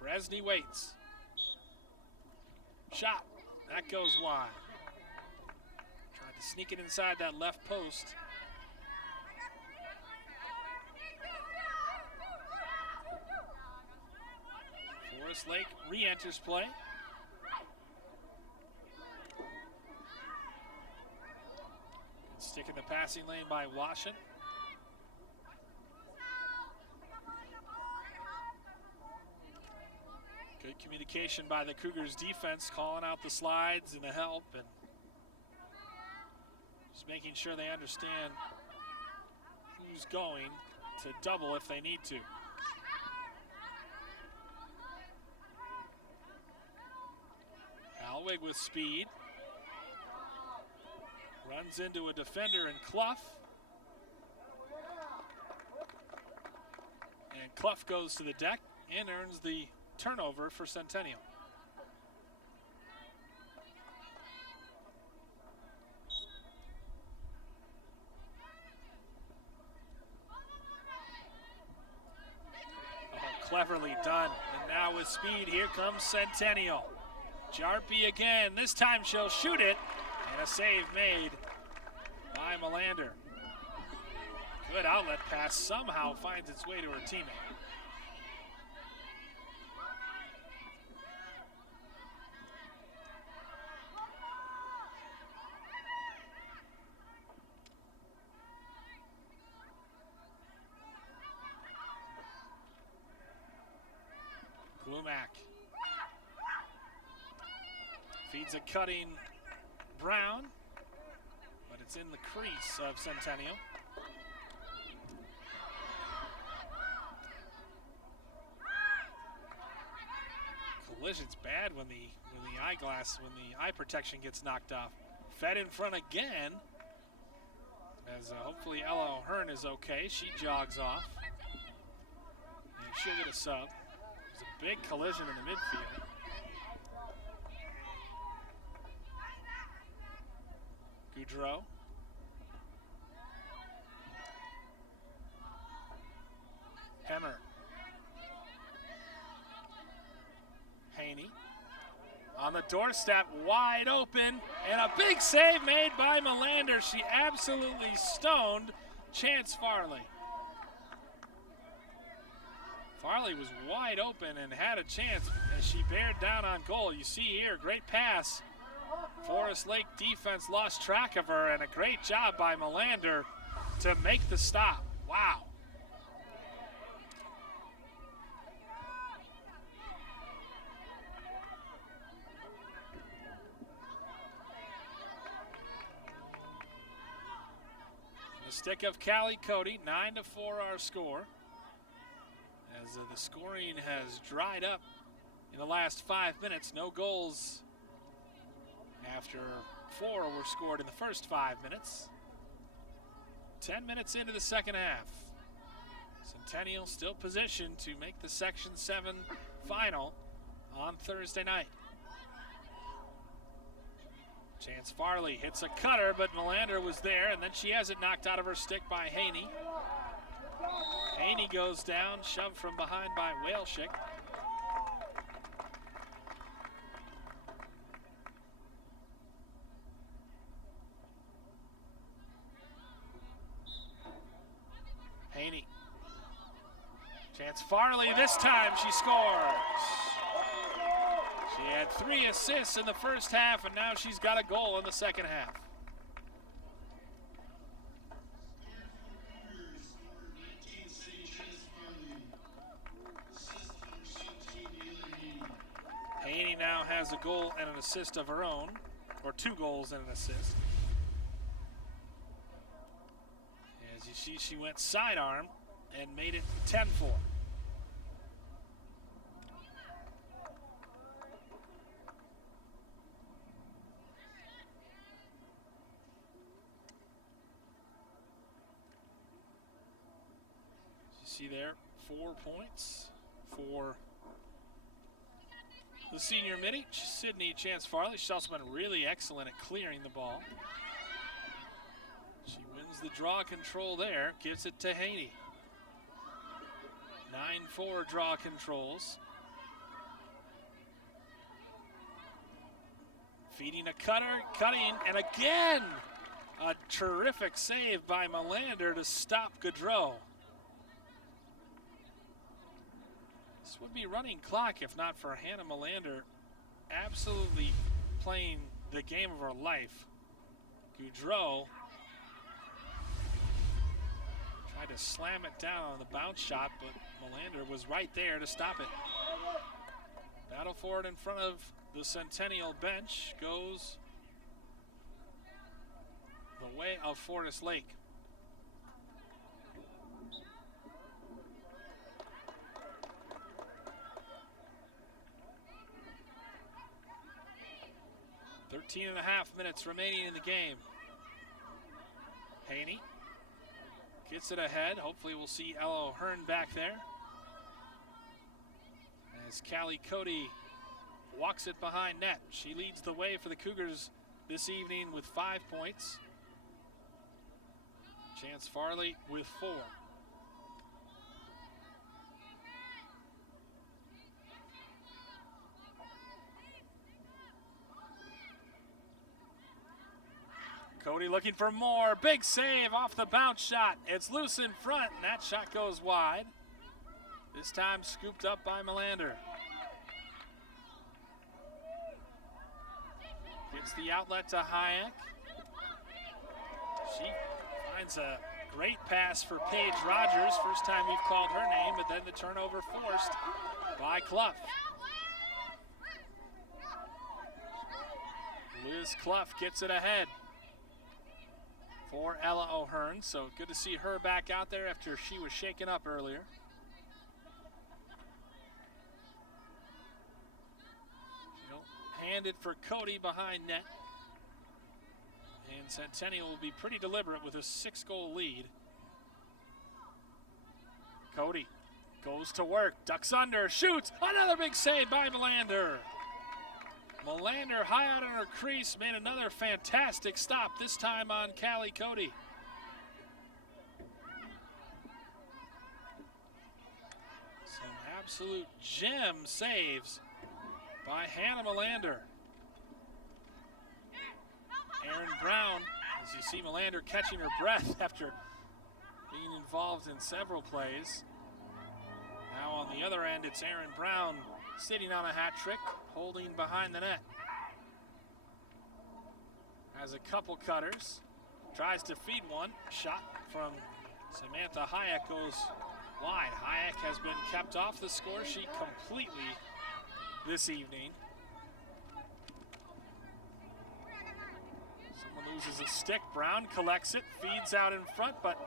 Bresney waits. Shot. That goes wide. Tried to sneak it inside that left post. Forest Lake re-enters play. Stick in the passing lane by Washin. Good communication by the Cougars defense, calling out the slides and the help and just making sure they understand who's going to double if they need to. Alwig with speed. Runs into a defender in Clough. And Clough goes to the deck and earns the turnover for Centennial. Oh, cleverly done. And now with speed, here comes Centennial. Jarpie again. This time she'll shoot it. And a save made by Melander. Good outlet pass, somehow finds its way to her teammate. Glumac feeds a cutting Brown, but it's in the crease of Centennial. Collision's bad when the eyeglass, when the eye protection gets knocked off. Fed in front again, as hopefully Ella O'Hearn is okay. She jogs off, and she'll get a sub. There's a big collision in the midfield. Goudreau. Hemmer. Haney on the doorstep, wide open, and a big save made by Melander. She absolutely stoned Chance Farley. Farley was wide open and had a chance as she bared down on goal. You see here, great pass. Forest Lake defense lost track of her, and a great job by Melander to make the stop. Wow. The stick of Callie Cody, 9-4 our score. As the scoring has dried up in the last 5 minutes. No goals after 4 were scored in the first 5 minutes. 10 minutes into the second half. Centennial still positioned to make the Section 7 final on Thursday night. Chance Farley hits a cutter, but Melander was there, and then she has it knocked out of her stick by Haney. Haney goes down, shoved from behind by Whaleschick. Haney. Chance Farley, this time she scores. She had 3 assists in the first half, and now she's got a goal in the second half. Haney now has a goal and an assist of her own, or 2 goals and an assist. As you see, she went sidearm and made it 10-4. You see there, 4 points for the senior midi, Sydney Chance Farley. She's also been really excellent at clearing the ball. She wins the draw control there, gives it to Haney. 9-4 draw controls. Feeding a cutter, cutting, and again, a terrific save by Melander to stop Gaudreau. This would be running clock if not for Hannah Melander absolutely playing the game of her life. Gaudreau tried to slam it down on the bounce shot, but Melander was right there to stop it. Battle for it in front of the Centennial bench goes the way of Forest Lake. .5 minutes remaining in the game. Haney gets it ahead. Hopefully we'll see Ella O'Hearn back there. As Callie Cody walks it behind net. She leads the way for the Cougars this evening with 5 points. Chance Farley with 4. Cody looking for more. Big save off the bounce shot. It's loose in front, and that shot goes wide. This time scooped up by Melander. Gets the outlet to Hayek. She finds a great pass for Paige Rogers. First time we've called her name, but then the turnover forced by Clough. Liz Clough gets it ahead for Ella O'Hearn, so good to see her back out there after she was shaken up earlier. She'll hand it for Cody behind net. And Centennial will be pretty deliberate with a 6-goal lead. Cody goes to work, ducks under, shoots, another big save by Melander. Melander high out on her crease, made another fantastic stop, this time on Callie Cody. Some absolute gem saves by Hannah Melander. Aaron Brown, as you see Melander catching her breath after being involved in several plays. Now on the other end, it's Aaron Brown sitting on a hat trick, holding behind the net. Has a couple cutters, tries to feed one. Shot from Samantha Hayek goes wide. Hayek has been kept off the score sheet completely this evening. Someone loses a stick. Brown collects it, feeds out in front, but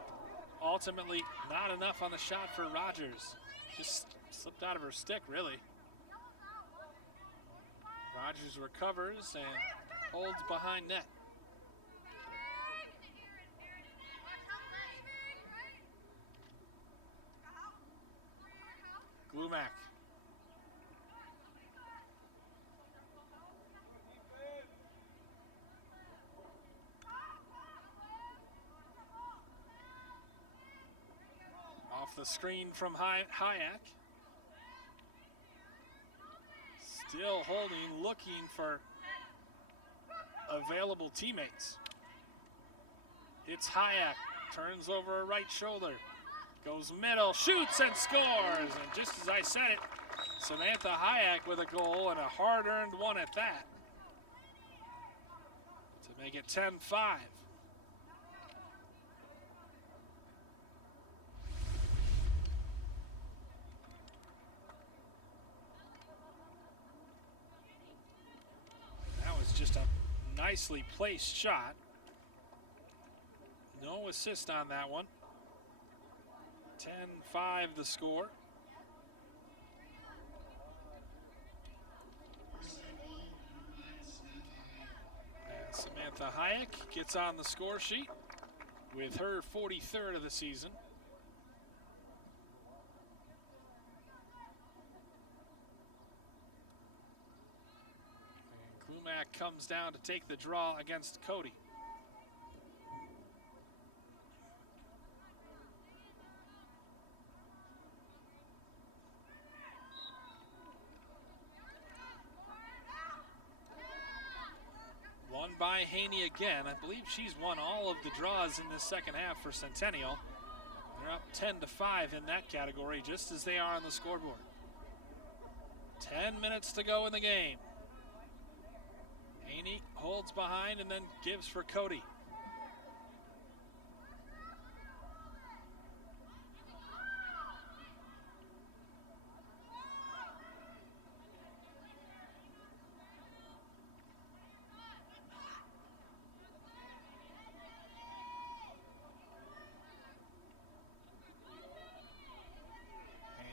ultimately not enough on the shot for Rogers. Just slipped out of her stick, really. Rogers recovers and holds behind net. Glumac. Off the screen from Hayek. Still holding, looking for available teammates. It's Hayek, turns over her right shoulder, goes middle, shoots and scores. And just as I said it, Samantha Hayek with a goal, and a hard-earned one at that, to make it 10-5. Just a nicely placed shot. No assist on that one. 10-5 the score. And Samantha Hayek gets on the score sheet with her 43rd of the season. Comes down to take the draw against Cody. Won by Haney again. I believe she's won all of the draws in this second half for Centennial. They're up 10-5 in that category, just as they are on the scoreboard. 10 minutes to go in the game. Haney holds behind and then gives for Cody.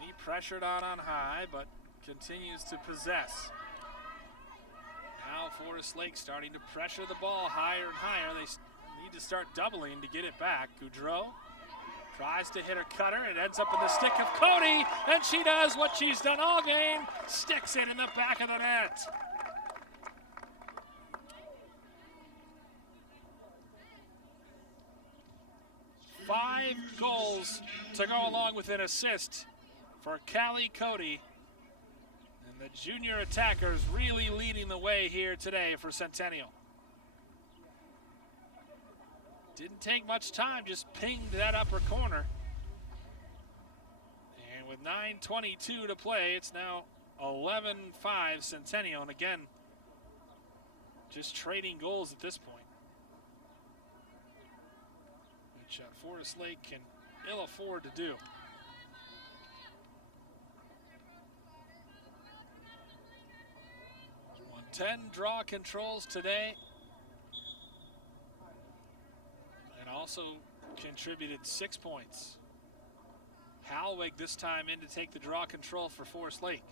Haney pressured on high, but continues to possess. Now Forest Lake starting to pressure the ball higher and higher. They need to start doubling to get it back. Goudreau tries to hit a cutter. It ends up in the stick of Cody, and she does what she's done all game. Sticks it in the back of the net. Five goals to go along with an assist for Callie Cody. The junior attackers really leading the way here today for Centennial. Didn't take much time, just pinged that upper corner. And with 9:22 to play, it's now 11-5 Centennial. And again, just trading goals at this point, which Forest Lake can ill afford to do. 10 draw controls today, and also contributed 6 points. Halwig this time in to take the draw control for Forest Lake.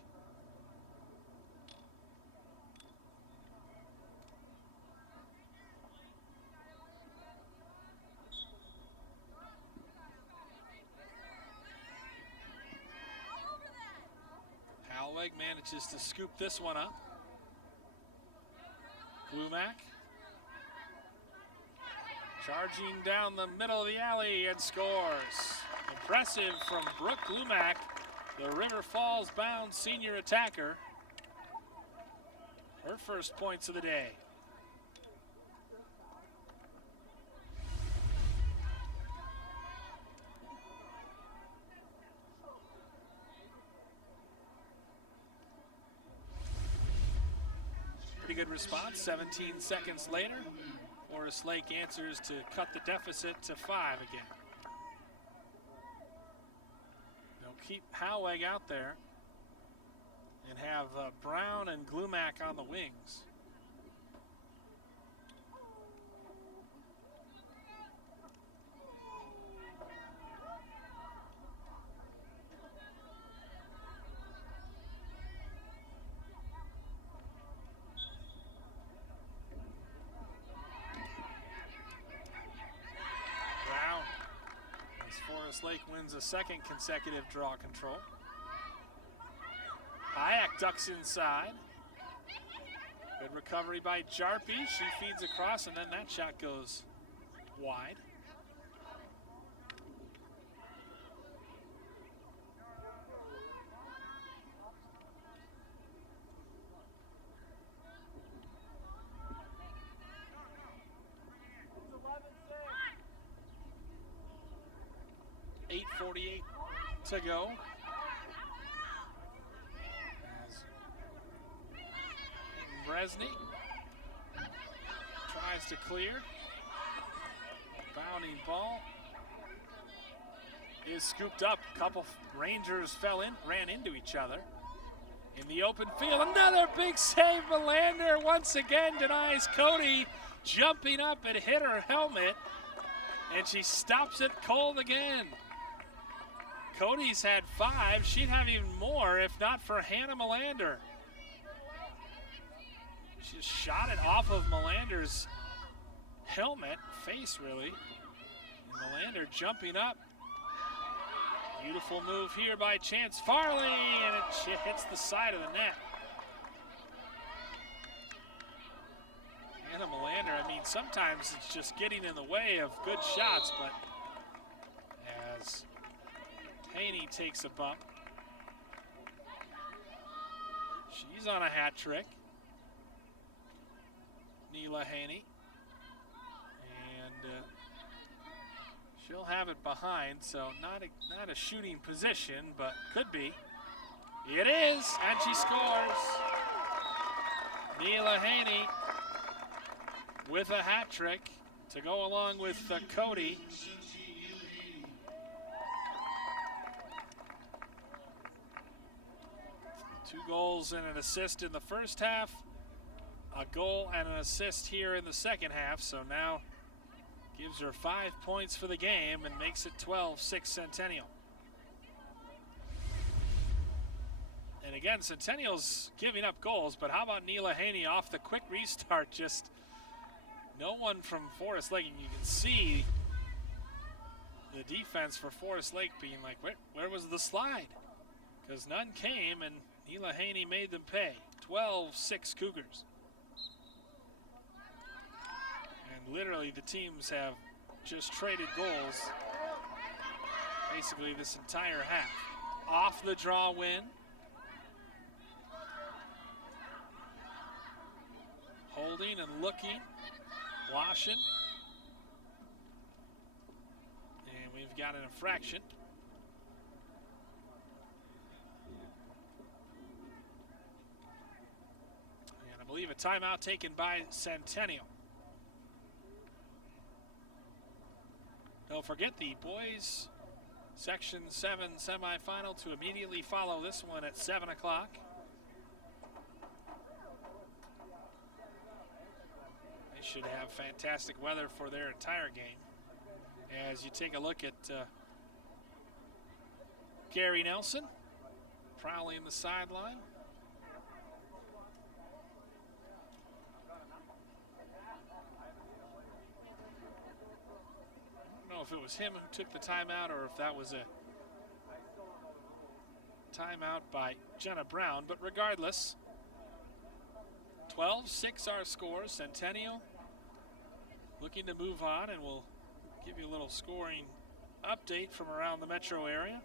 Halwig manages to scoop this one up. Glumac charging down the middle of the alley and scores. Impressive from Brooke Glumac, the River Falls bound senior attacker. Her first points of the day. pretty good response. 17 seconds later, Forest Lake answers to cut the deficit to 5 again. They'll keep Howeg out there and have Brown and Glumac on the wings. Lake wins a second consecutive draw control. Hayek ducks inside. Good recovery by Jarpie. She feeds across, and then that shot goes wide. .48 to go. Bresny tries to clear. Bounding ball is scooped up. A couple Rangers ran into each other. In the open field, another big save. Melander once again denies Cody. Jumping up and hit her helmet. And she stops it cold again. Cody's had 5. She'd have even more if not for Hannah Melander. She just shot it off of Melander's helmet, face really. And Melander jumping up. Beautiful move here by Chance Farley, and it hits the side of the net. Hannah Melander, I mean, sometimes it's just getting in the way of good shots, but as Haney takes a bump. She's on a hat trick. Neela Haney. And she'll have it behind, so not a shooting position, but could be. It is, and she scores. Neela Haney with a hat trick to go along with Cody. 2 goals and an assist in the first half, a goal and an assist here in the second half, so now gives her 5 points for the game and makes it 12-6 Centennial. And again, Centennial's giving up goals, but how about Neela Haney off the quick restart? Just no one from Forest Lake, and you can see the defense for Forest Lake being like, where was the slide? Because none came, and Neela Haney made them pay. 12-6 Cougars. And literally the teams have just traded goals basically this entire half. Off the draw win. Holding and looking. Washing. And we've got an infraction. And I believe a timeout taken by Centennial. Don't forget the boys Section 7 semifinal to immediately follow this one at 7 o'clock. They should have fantastic weather for their entire game. As you take a look at Gary Nelson prowling the sideline. I don't know if it was him who took the timeout or if that was a timeout by Jenna Brown, but regardless, 12-6 our score. Centennial looking to move on, and we'll give you a little scoring update from around the metro area.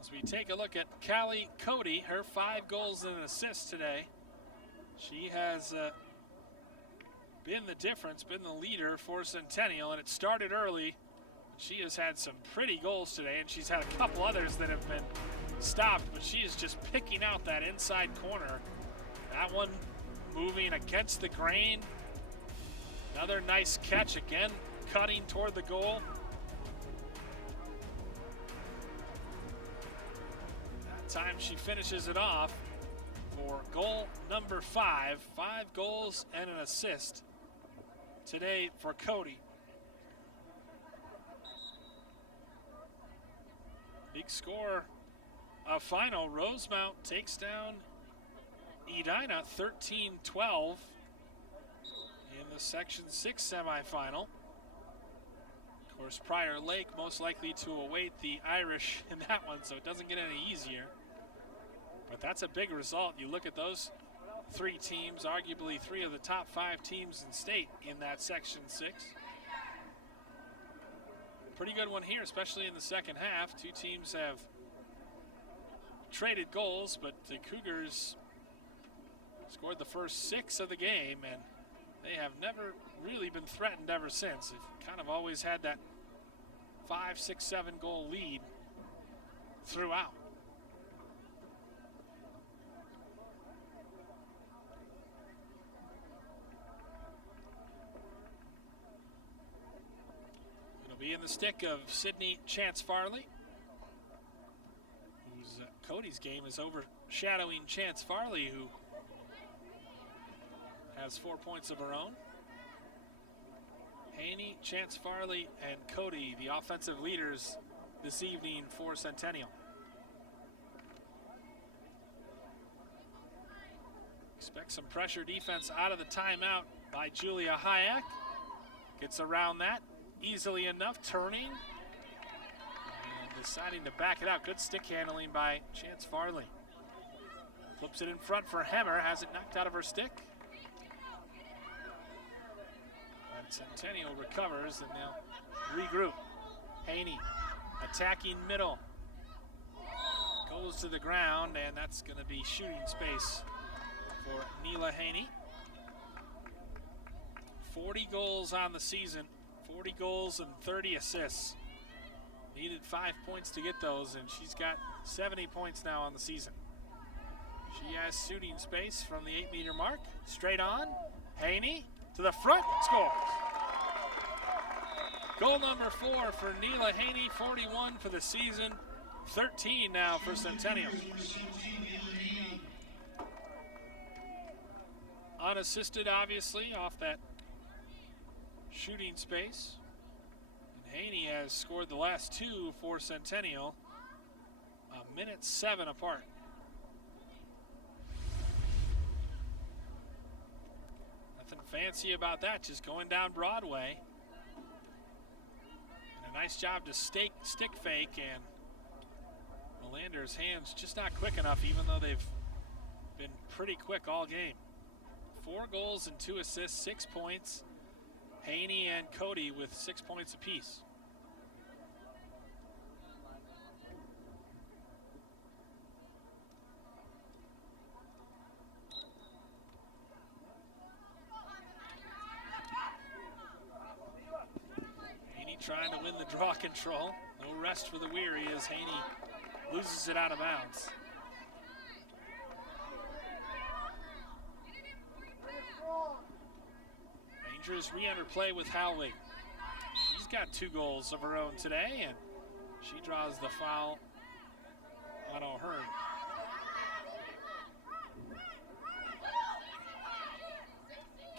As we take a look at Callie Cody, her 5 goals and an assist today. She has been the difference, been the leader for Centennial, and it started early. She has had some pretty goals today, and she's had a couple others that have been stopped, but she is just picking out that inside corner. That one moving against the grain. Another nice catch, again cutting toward the goal. That time she finishes it off for goal number 5. 5 goals and an assist today for Cody. Big score of final. Rosemount takes down Edina 13-12 in the Section 6 semifinal. Of course, Prior Lake most likely to await the Irish in that one, so it doesn't get any easier. But that's a big result. You look at those 3 teams, arguably 3 of the top 5 teams in state in that Section 6. Pretty good one here, especially in the second half. 2 teams have traded goals, but the Cougars scored the first 6 of the game, and they have never really been threatened ever since. They've kind of always had that 5, 6, 7 goal lead throughout. It'll be in the stick of Sydney Chance Farley, whose Cody's game is overshadowing Chance Farley, who has 4 points of her own. Haney, Chance Farley, and Cody, the offensive leaders this evening for Centennial. Expect some pressure defense out of the timeout by Julia Hayek. Gets around that easily enough, turning and deciding to back it out. Good stick handling by Chance Farley. Flips it in front for Hemmer, has it knocked out of her stick. Centennial recovers, and they'll regroup. Haney attacking middle. Goes to the ground, and that's going to be shooting space for Neela Haney. 40 goals on the season, 40 goals and 30 assists. Needed 5 points to get those, and she's got 70 points now on the season. She has shooting space from the 8-meter mark. Straight on. Haney to the front, scores. Goal number 4 for Neela Haney, 41 for the season, 13 now for Centennial. Unassisted, obviously, off that shooting space. And Haney has scored the last 2 for Centennial, a minute 7 apart. Nothing fancy about that, just going down Broadway. And a nice job to stick fake, and Melander's hands just not quick enough, even though they've been pretty quick all game. 4 goals and 2 assists, 6 points. Haney and Cody with 6 points apiece. Haney trying to win the draw control. No rest for the weary as Haney loses it out of bounds. Rangers re-enter play with Howley. She's got 2 goals of her own today, and she draws the foul on O'Hearn.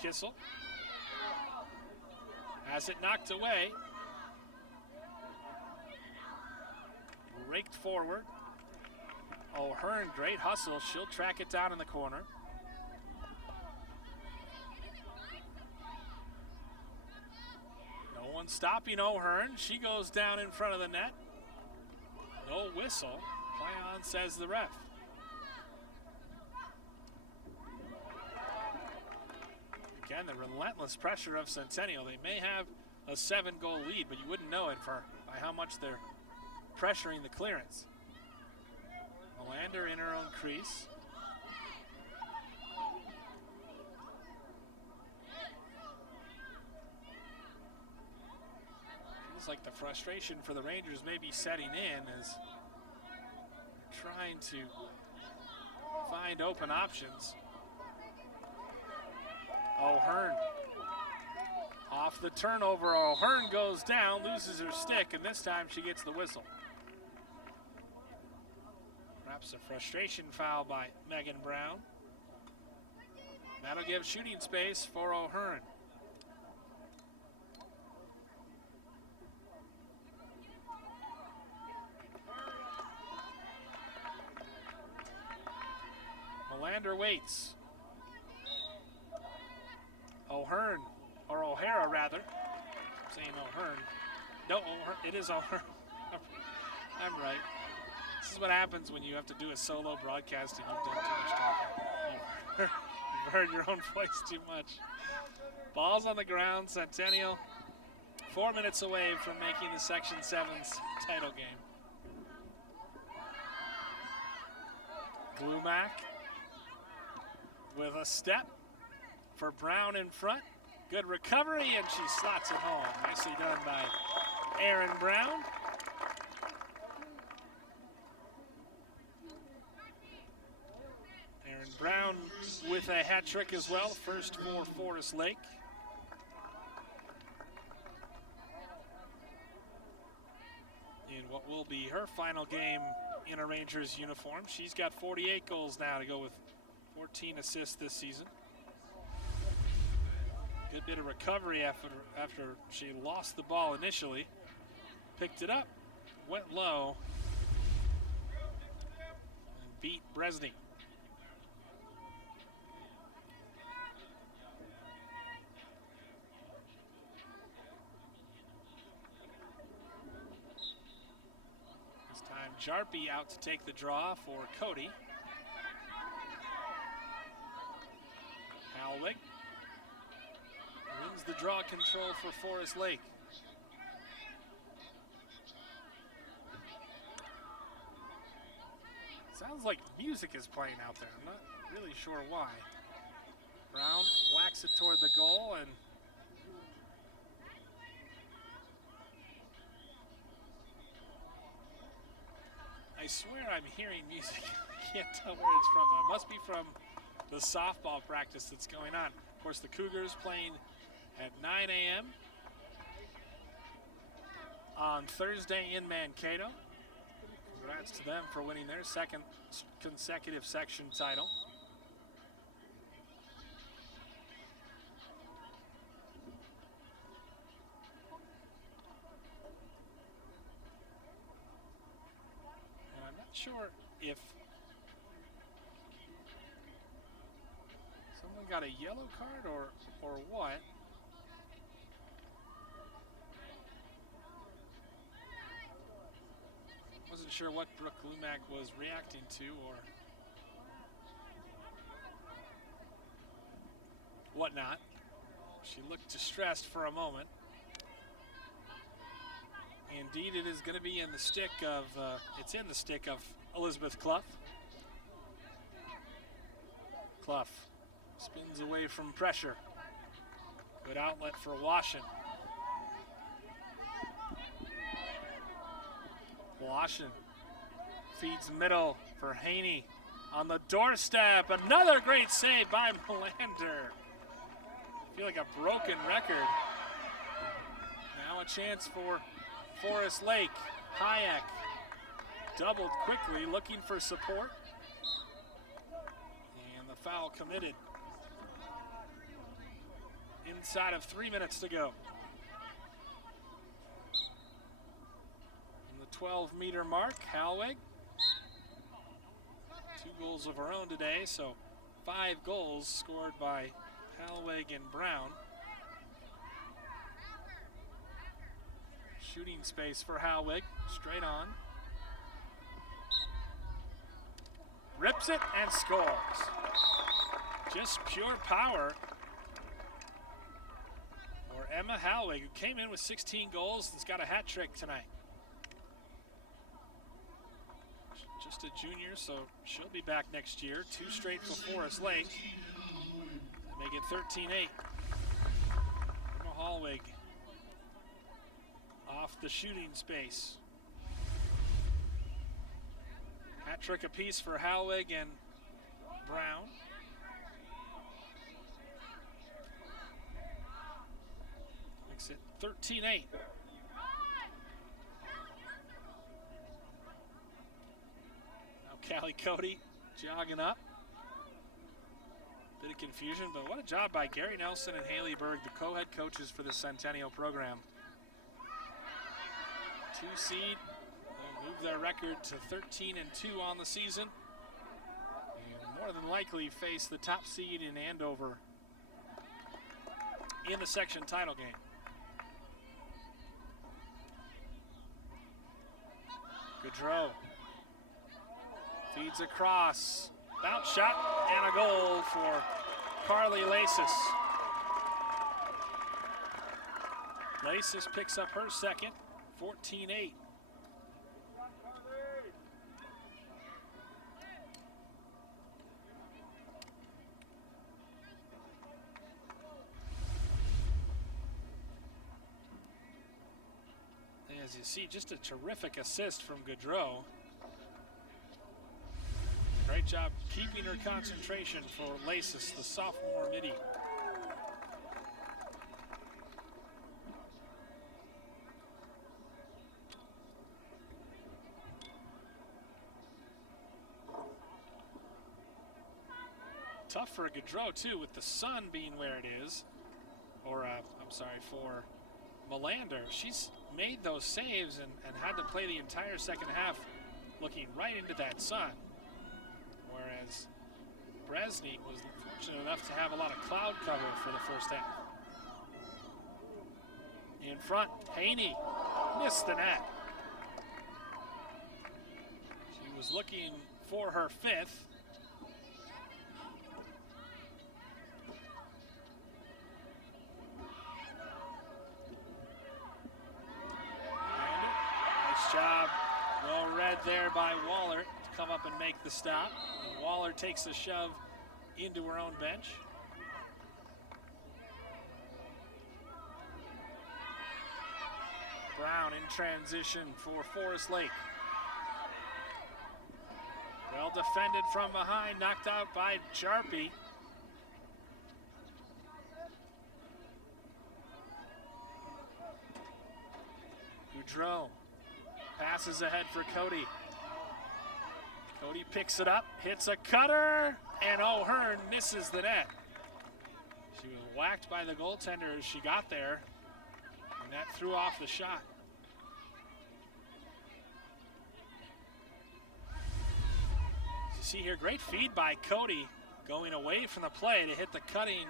Kissel has it knocked away. Raked forward. O'Hearn, great hustle. She'll track it down in the corner. No one stopping O'Hearn. She goes down in front of the net. No whistle. Play on, says the ref. Again, the relentless pressure of Centennial. They may have a 7-goal lead, but you wouldn't know it by how much they're pressuring the clearance. Melander in her own crease. like the frustration for the Rangers may be setting in as trying to find open options. O'Hearn off the turnover. O'Hearn goes down, loses her stick, and this time she gets the whistle. Perhaps a frustration foul by Megan Brown. That'll give shooting space for O'Hearn. Melander waits. O'Hearn, or O'Hara rather. I'm saying O'Hearn. No, O'Hearn, it is O'Hearn. I'm right. This is what happens when you have to do a solo broadcast and you've done too much talking. You've heard your own voice too much. Ball's on the ground. Centennial 4 minutes away from making the Section 7's title game. Glumac with a step for Brown in front. Good recovery, and she slots it home. Nicely done by Erin Brown. Erin Brown with a hat trick as well, first for Forest Lake. In what will be her final game in a Rangers uniform. She's got 48 goals now to go with 14 assists this season. Good bit of recovery after she lost the ball initially. Picked it up, went low, and beat Bresny. This time Jarpy out to take the draw for Cody. Howlick wins the draw control for Forest Lake. Sounds like music is playing out there. I'm not really sure why. Brown whacks it toward the goal, and I swear I'm hearing music. I can't tell where it's from. It must be from the softball practice that's going on. Of course, the Cougars playing at 9 a.m. on Thursday in Mankato. Congrats to them for winning their second consecutive section title. And I'm not sure if someone got a yellow card or what. Wasn't sure what Brooke Glumac was reacting to or whatnot. She looked distressed for a moment. Indeed, it is going to be in the stick of, it's in the stick of Elizabeth Clough. Clough spins away from pressure. Good outlet for Washington. Washington feeds middle for Haney on the doorstep. Another great save by Melander. I feel like a broken record. Now a chance for Forest Lake. Hayek doubled quickly, looking for support. And the foul committed. Inside of 3 minutes to go. 12-meter mark. Halweg, 2 goals of her own today, so 5 goals scored by Halweg and Brown. Shooting space for Halweg, straight on. Rips it and scores. Just pure power for Emma Halweg, who came in with 16 goals and has got a hat trick tonight. Just a junior, so she'll be back next year. 2 straight for Forest Lake. They make it 13-8. Emma Halweg off the shooting space. Hat trick apiece for Halwig and Brown. Makes it 13-8. Now Callie Cody jogging up. Bit of confusion, but what a job by Gary Nelson and Haley Berg, the co-head coaches for the Centennial program. 2 seed, move their record to 13-2 on the season. And more than likely face the top seed in Andover in the section title game. Gaudreau feeds across. Bounce shot and a goal for Carly Lasis. Lasis picks up her second, 14-8. As you see, just a terrific assist from Gaudreau. Great job keeping her concentration for Lasis, the sophomore midi. Tough for Gaudreau too, with the sun being where it is. Or, I'm sorry, for Melander. She's made those saves and had to play the entire second half looking right into that sun. Whereas Bresnik was fortunate enough to have a lot of cloud cover for the first half. In front, Haney missed the net. She was looking for her fifth. Nice job, well read there by Waller to come up and make the stop. Waller takes a shove into her own bench. Brown in transition for Forest Lake. Well defended from behind, knocked out by Jarpie. Gaudreau passes ahead for Cody. Cody picks it up, hits a cutter, and O'Hearn misses the net. She was whacked by the goaltender as she got there, and that threw off the shot. As you see here, great feed by Cody, going away from the play to hit the cutting.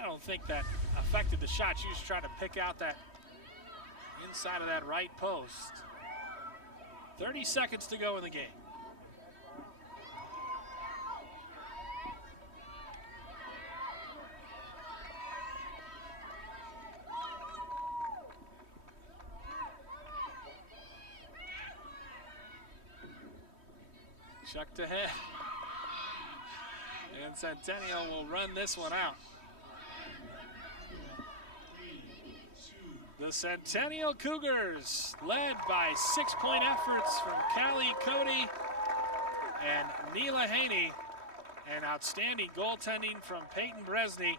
I don't think that affected the shot. She was trying to pick out that inside of that right post. 30 seconds to go in the game. Chucked ahead. And Centennial will run this one out. The Centennial Cougars, led by 6-point efforts from Callie Cody and Neela Haney, and outstanding goaltending from Peyton Bresnik,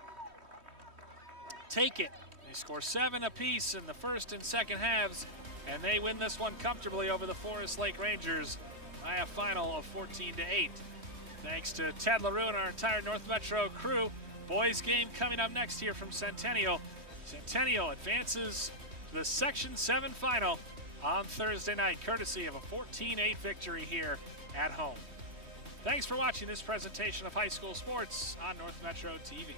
take it. They score 7 apiece in the first and second halves, and they win this one comfortably over the Forest Lake Rangers by a final of 14-8. Thanks to Ted LaRue and our entire North Metro crew. Boys game coming up next here from Centennial. Centennial advances to the Section 7 final on Thursday night, courtesy of a 14-8 victory here at home. Thanks for watching this presentation of high school sports on North Metro TV.